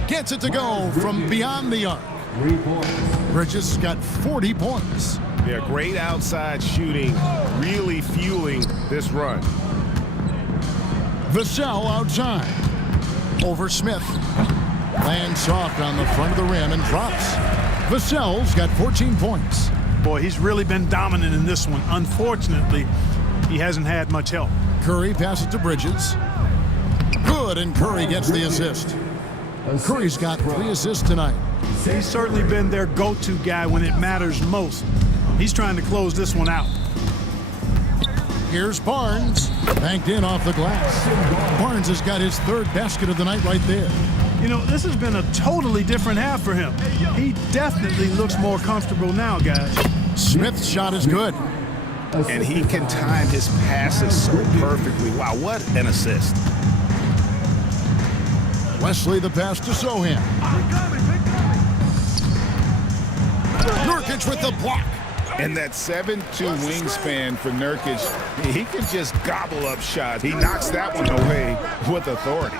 Gets it to go from beyond the arc. 3 points. Bridges got 40 points. Yeah, great outside shooting, really fueling this run. Vassell outside. Over Smith. Lands soft on the front of the rim and drops. Vassell's got 14 points. Boy, he's really been dominant in this one. Unfortunately, he hasn't had much help. Curry passes to Bridges. Good, and Curry gets the assist. Curry's got 3 assists tonight. He's certainly been their go-to guy when it matters most. He's trying to close this one out. Here's Barnes. Banked in off the glass. Barnes has got his 3rd basket of the night right there. You know, this has been a totally different half for him. He definitely looks more comfortable now, guys. Smith's shot is good. And he can time his passes so perfectly. Wow, what an assist. Wesley the pass to Sohan. Nurkic with the block. And that 7'2" wingspan for Nurkic, he can just gobble up shots. He knocks that one away with authority.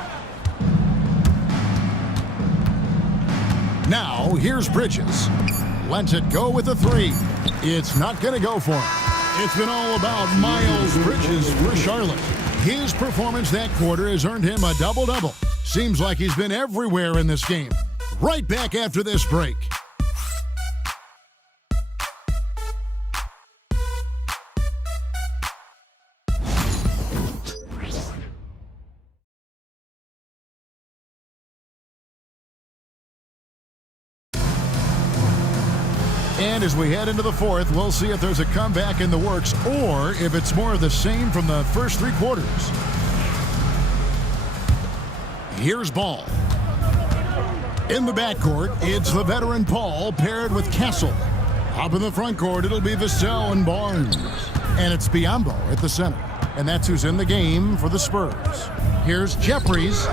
Now, here's Bridges. Lets it go with a 3. It's not going to go for him. It's been all about Miles Bridges for Charlotte. His performance that quarter has earned him a double-double. Seems like he's been everywhere in this game. Right back after this break. And as we head into the 4th, we'll see if there's a comeback in the works or if it's more of the same from the first 3 quarters. Here's Ball. In the backcourt, it's the veteran Paul paired with Castle. Up in the front court, it'll be Vassell and Barnes. And it's Biyombo at the center. And that's who's in the game for the Spurs. Here's Jeffries.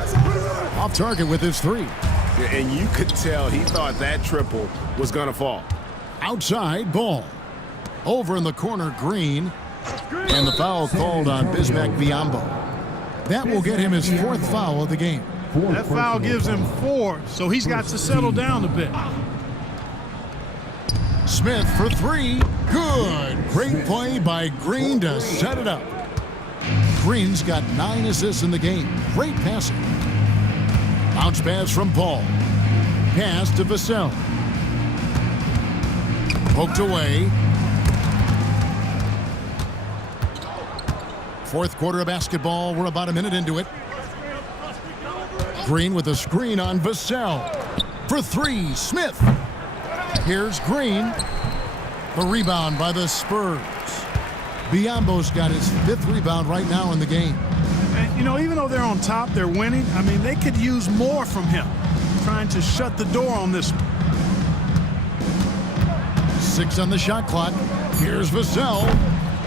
Off target with his 3. And you could tell he thought that triple was going to fall. Outside, Ball. Over in the corner, Green. And the foul called on Bismack Biyombo. That will get him his 4th foul of the game. That foul gives him 4, so he's got to settle down a bit. Smith for 3. Good. Great play by Green to set it up. Green's got 9 assists in the game. Great passing. Bounce pass from Paul. Pass to Vassell. Poked away. 4th quarter of basketball. We're about a minute into it. Green with a screen on Vassell. For 3, Smith. Here's Green. The rebound by the Spurs. Biyombo's got his 5th rebound right now in the game. And, you know, even though they're on top, they're winning. I mean, they could use more from him. Trying to shut the door on this one. 6 on the shot clock. Here's Vassell.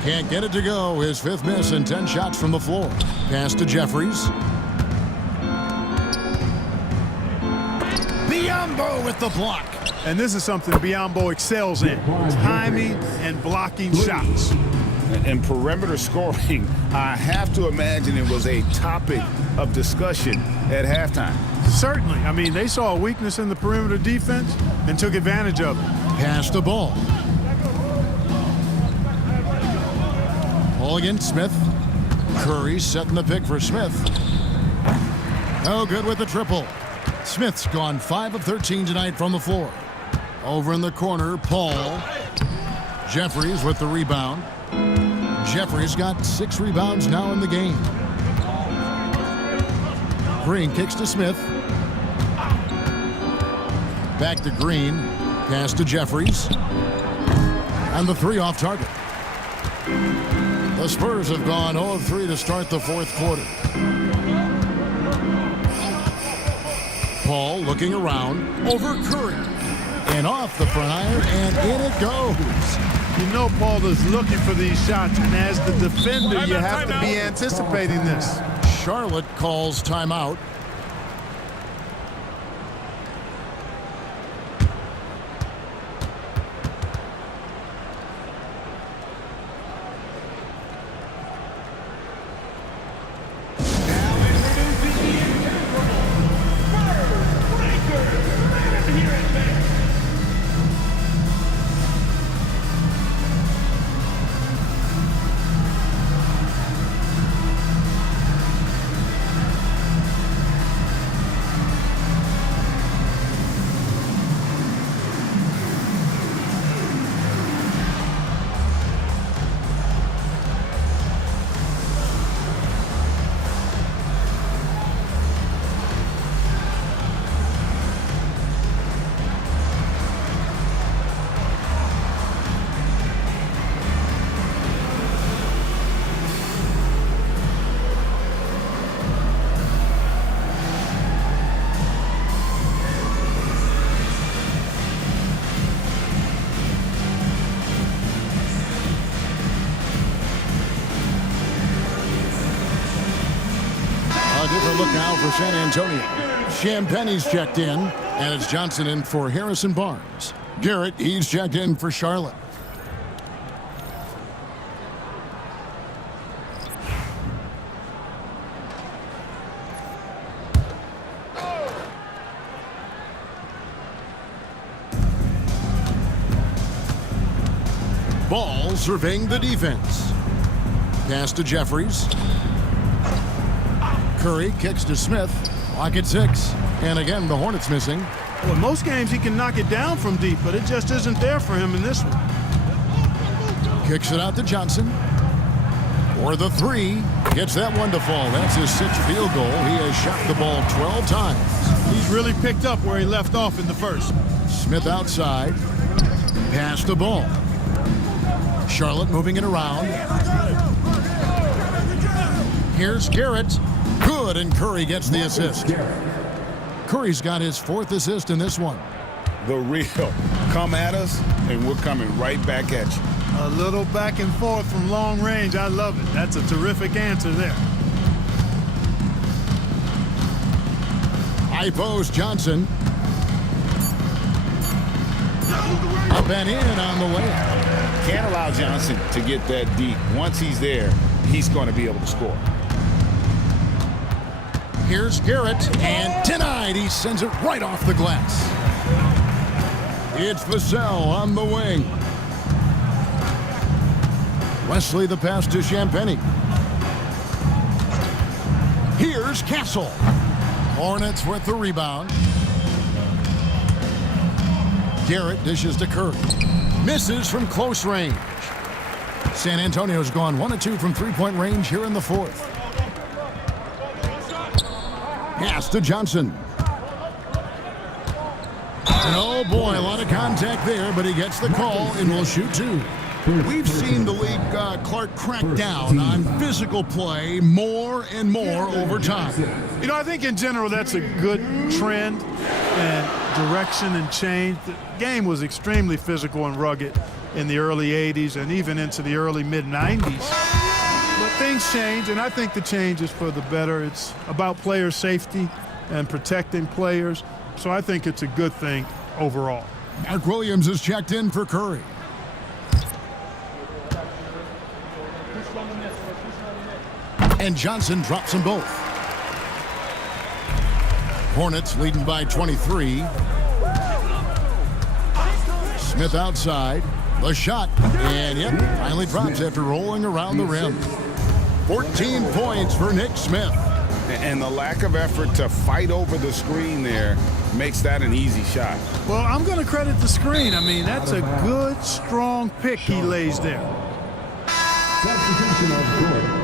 Can't get it to go. His 5th miss and 10 shots from the floor. Pass to Jeffries. Biyombo with the block. And this is something Biyombo excels in. Timing and blocking shots. And perimeter scoring, I have to imagine it was a topic of discussion at halftime. Certainly. I mean, they saw a weakness in the perimeter defense and took advantage of it. Pass the ball. Ball against Smith. Curry setting the pick for Smith. No good with the triple. Smith's gone 5 of 13 tonight from the floor. Over in the corner, Paul. Jeffries with the rebound. Jeffries got 6 rebounds now in the game. Green kicks to Smith. Back to Green. Pass to Jeffries. And the 3 off target. The Spurs have gone 0 of 3 to start the 4th quarter. Paul looking around. Over Curry. And off the front iron, and in it goes. You know Paul is looking for these shots, and as the defender, you have to be anticipating this. Charlotte calls timeout. San Antonio. Champagne's checked in, and it's Johnson in for Harrison Barnes. Garrett, he's checked in for Charlotte. Ball surveying the defense. Pass to Jeffries. Curry kicks to Smith. Clock at 6. And again, the Hornets missing. Well, most games he can knock it down from deep, but it just isn't there for him in this one. Kicks it out to Johnson. For the 3. Gets that one to fall. That's his 6th field goal. He has shot the ball 12 times. He's really picked up where he left off in the first. Smith outside. Pass the ball. Charlotte moving it around. Here's Garrett. Good, and Curry gets the assist. Curry's got his 4th assist in this one. The real. Come at us, and we're coming right back at you. A little back and forth from long range. I love it. That's a terrific answer there. High post, Johnson. Up and in on the way. Can't allow Johnson to get that deep. Once he's there, he's going to be able to score. Here's Garrett, and denied. He sends it right off the glass. It's Vassell on the wing. Wesley the pass to Champagnie. Here's Castle. Hornets with the rebound. Garrett dishes to Curry. Misses from close range. San Antonio's gone 1 of 2 from three-point range here in the 4th. Pass to Johnson. And oh boy, a lot of contact there, but he gets the call and will shoot 2. We've seen the league, Clark, crack down on physical play more and more over time. You know, I think in general that's a good trend and direction and change. The game was extremely physical and rugged in the early 80s and even into the early mid-90s. But things change, and I think the change is for the better. It's about player safety and protecting players, so I think it's a good thing overall. Mark Williams is checked in for Curry. And Johnson drops them both. Hornets leading by 23. Smith outside. The shot. And yep, finally drops after rolling around the rim. 14 points for Nick Smith. And the lack of effort to fight over the screen there makes that an easy shot. Well, I'm going to credit the screen. I mean, that's a good, strong pick he lays there. Substitution of Gordon.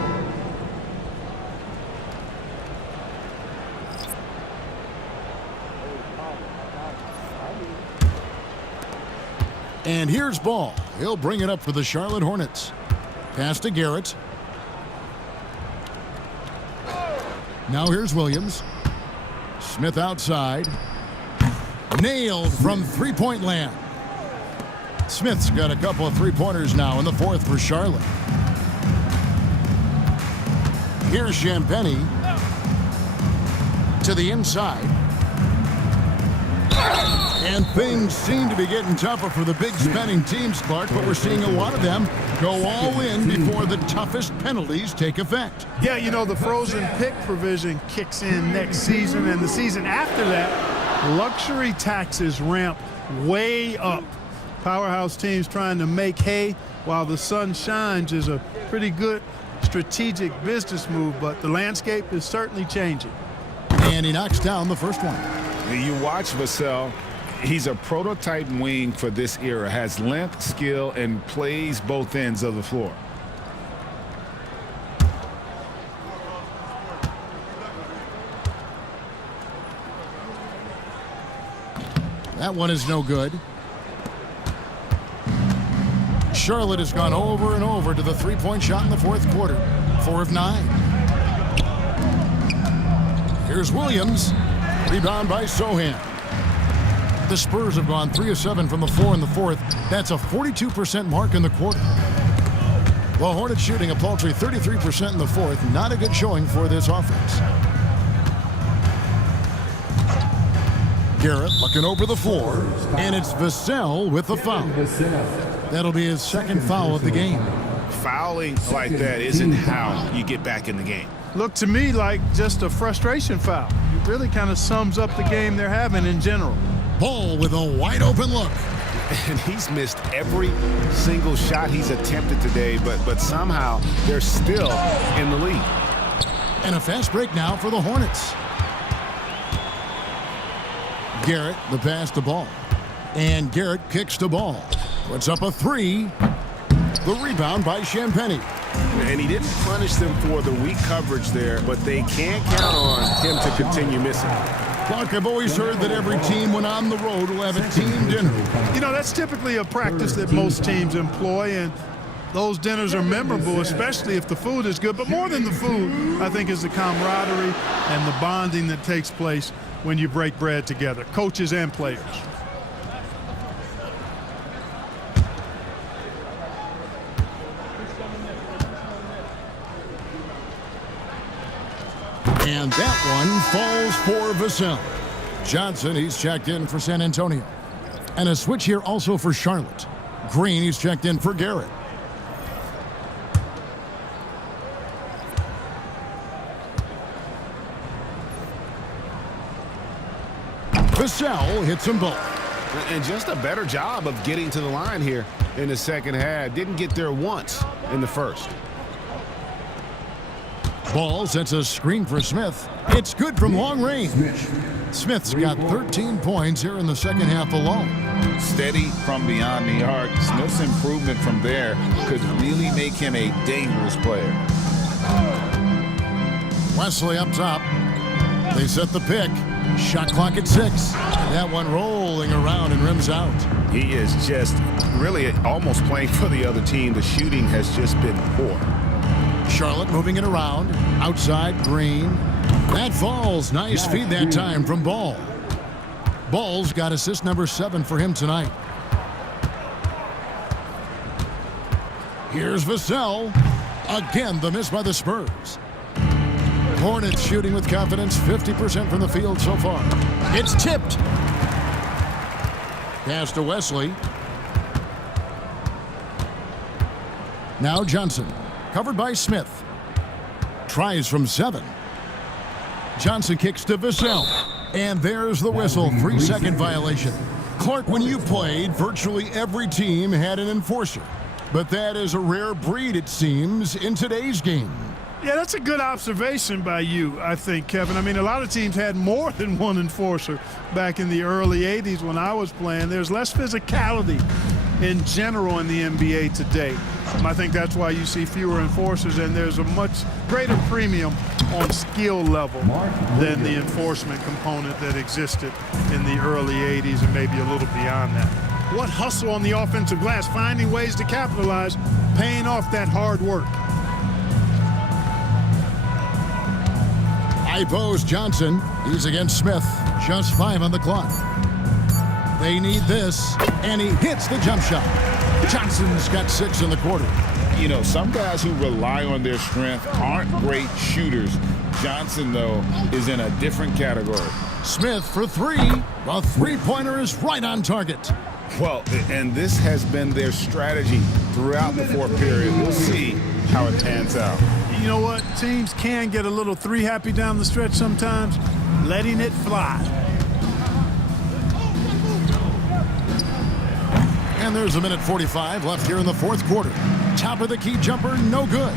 And here's Ball. He'll bring it up for the Charlotte Hornets. Pass to Garrett. Now here's Williams. Smith outside. Nailed from three-point land. Smith's got a couple of three-pointers now in the 4th for Charlotte. Here's Champagnie. To the inside. And things seem to be getting tougher for the big spending teams, Clark, but we're seeing a lot of them go all in before the toughest penalties take effect. Yeah, you know, the frozen pick provision kicks in next season, and the season after that, luxury taxes ramp way up. Powerhouse teams trying to make hay while the sun shines is a pretty good strategic business move, but the landscape is certainly changing. And he knocks down the first one. You watch Vassell. He's a prototype wing for this era, has length, skill, and plays both ends of the floor. That one is no good. Charlotte has gone over and over to the three-point shot in the 4th quarter. 4 of 9. Here's Williams. Rebound by Sohan. The Spurs have gone 3 of 7 from the floor in the 4th. That's a 42% mark in the quarter. The Hornets shooting a paltry 33% in the 4th. Not a good showing for this offense. Garrett looking over the floor, and it's Vassell with the foul. That'll be his second foul of the game. Fouling like that isn't how you get back in the game. Looked to me like just a frustration foul. It really kind of sums up the game they're having in general. Ball with a wide open look. And he's missed every single shot he's attempted today, but somehow they're still in the lead. And a fast break now for the Hornets. Garrett, the pass to Ball. And Garrett kicks the ball. Puts up a three. The rebound by Champagnie. And he didn't punish them for the weak coverage there, but they can't count on him to continue missing. Clark, I've always heard that every team when on the road will have a team dinner. You know, that's typically a practice that most teams employ, and those dinners are memorable, especially if the food is good. But more than the food, I think, is the camaraderie and the bonding that takes place when you break bread together, coaches and players. And that one falls for Vassell. Johnson, he's checked in for San Antonio. And a switch here also for Charlotte. Green, he's checked in for Garrett. Vassell hits them both. And just a better job of getting to the line here in the second half. Didn't get there once in the first. Ball sets a screen for Smith. It's good from long range. Smith's got 13 points here in the second half alone. Steady from beyond the arc. Smith's improvement from there could really make him a dangerous player. Wesley up top. They set the pick. Shot clock at 6. That one rolling around and rims out. He is just really almost playing for the other team. The shooting has just been poor. Charlotte moving it around. Outside, Green. That falls. Nice feed that time from Ball. Ball's got assist number 7 for him tonight. Here's Vassell. Again, the miss by the Spurs. Hornets shooting with confidence, 50% from the field so far. It's tipped. Pass to Wesley. Now Johnson. Covered by Smith. Tries from 7. Johnson kicks to Vassell. And there's the whistle. 3-second violation. Clark, when you played, virtually every team had an enforcer. But that is a rare breed, it seems, in today's game. Yeah, that's a good observation by you, I think, Kevin. I mean, a lot of teams had more than one enforcer back in the early 80s when I was playing. There's less physicality in general in the NBA today. I think that's why you see fewer enforcers, and there's a much greater premium on skill level than the enforcement component that existed in the early 80s and maybe a little beyond that. What hustle on the offensive glass, finding ways to capitalize, paying off that hard work. High post Johnson. He's against Smith. Just 5 on the clock. They need this, and he hits the jump shot. Johnson's got 6 in the quarter. You know, some guys who rely on their strength aren't great shooters. Johnson, though, is in a different category. Smith for 3. The three-pointer is right on target. Well, and this has been their strategy throughout the fourth period. We'll see how it pans out. You know what? Teams can get a little three happy down the stretch sometimes, letting it fly. And there's a minute 45 left here in the fourth quarter. Top of the key jumper, no good.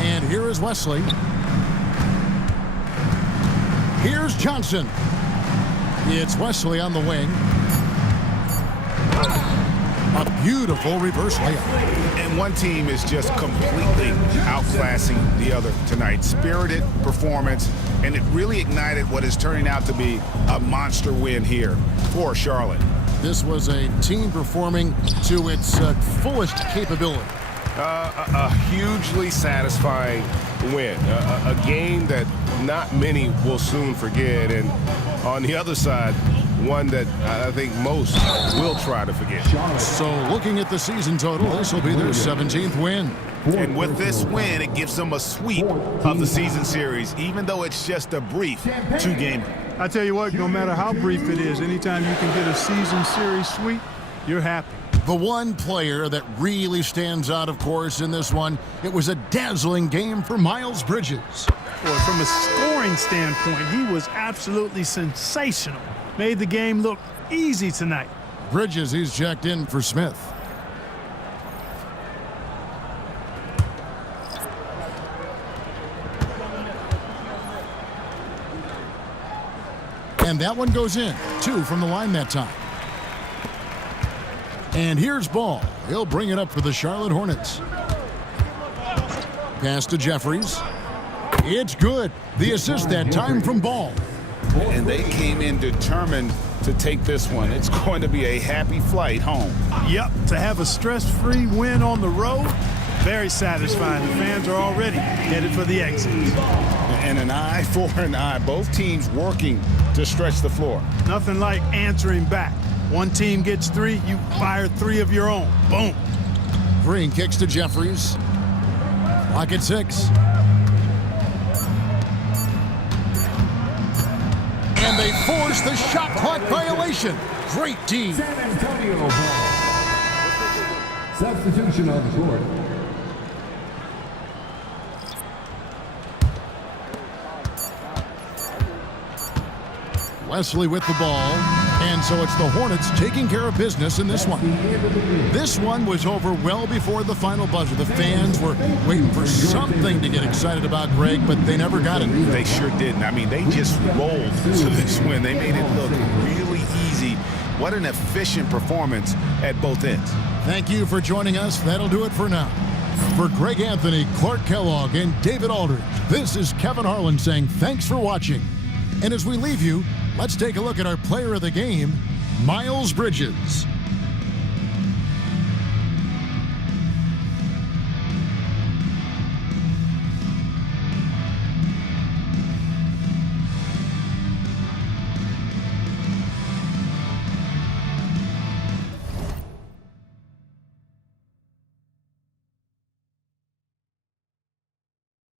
And here is Wesley. Here's Johnson. It's Wesley on the wing. A beautiful reverse layup. And one team is just completely outclassing the other tonight. Spirited performance, and it really ignited what is turning out to be a monster win here for Charlotte. This was a team performing to its fullest capability. A hugely satisfying win, a game that not many will soon forget, and on the other side, one that I think most will try to forget. So looking at the season total, this will be their 17th win. And with this win, it gives them a sweep of the season series, even though it's just a brief 2-game. I tell you what, no matter how brief it is, anytime you can get a season series sweep, you're happy. The one player that really stands out, of course, in this one, it was a dazzling game for Miles Bridges. Boy, from a scoring standpoint, he was absolutely sensational. Made the game look easy tonight. Bridges, he's checked in for Smith. And that one goes in. 2 from the line that time. And here's Ball. He'll bring it up for the Charlotte Hornets. Pass to Jeffries. It's good. The assist that time from Ball. And they came in determined to take this one. It's going to be a happy flight home. Yep, to have a stress-free win on the road, very satisfying. The fans are already headed for the exit. And an eye for an eye. Both teams working to stretch the floor. Nothing like answering back. One team gets 3, you fire 3 of your own. Boom. Green kicks to Jeffries. Clock at 6. And they force the shot clock violation. Great team. San Antonio ball. Substitution on the court. Wesley with the ball. And so it's the Hornets taking care of business in this one. This one was over well before the final buzzer. The fans were waiting for something to get excited about, Greg, but they never got it. They sure didn't. I mean, they just rolled to this win. They made it look really easy. What an efficient performance at both ends. Thank you for joining us. That'll do it for now. For Greg Anthony, Clark Kellogg, and David Aldridge, this is Kevin Harlan saying thanks for watching. And as we leave you, let's take a look at our player of the game, Miles Bridges.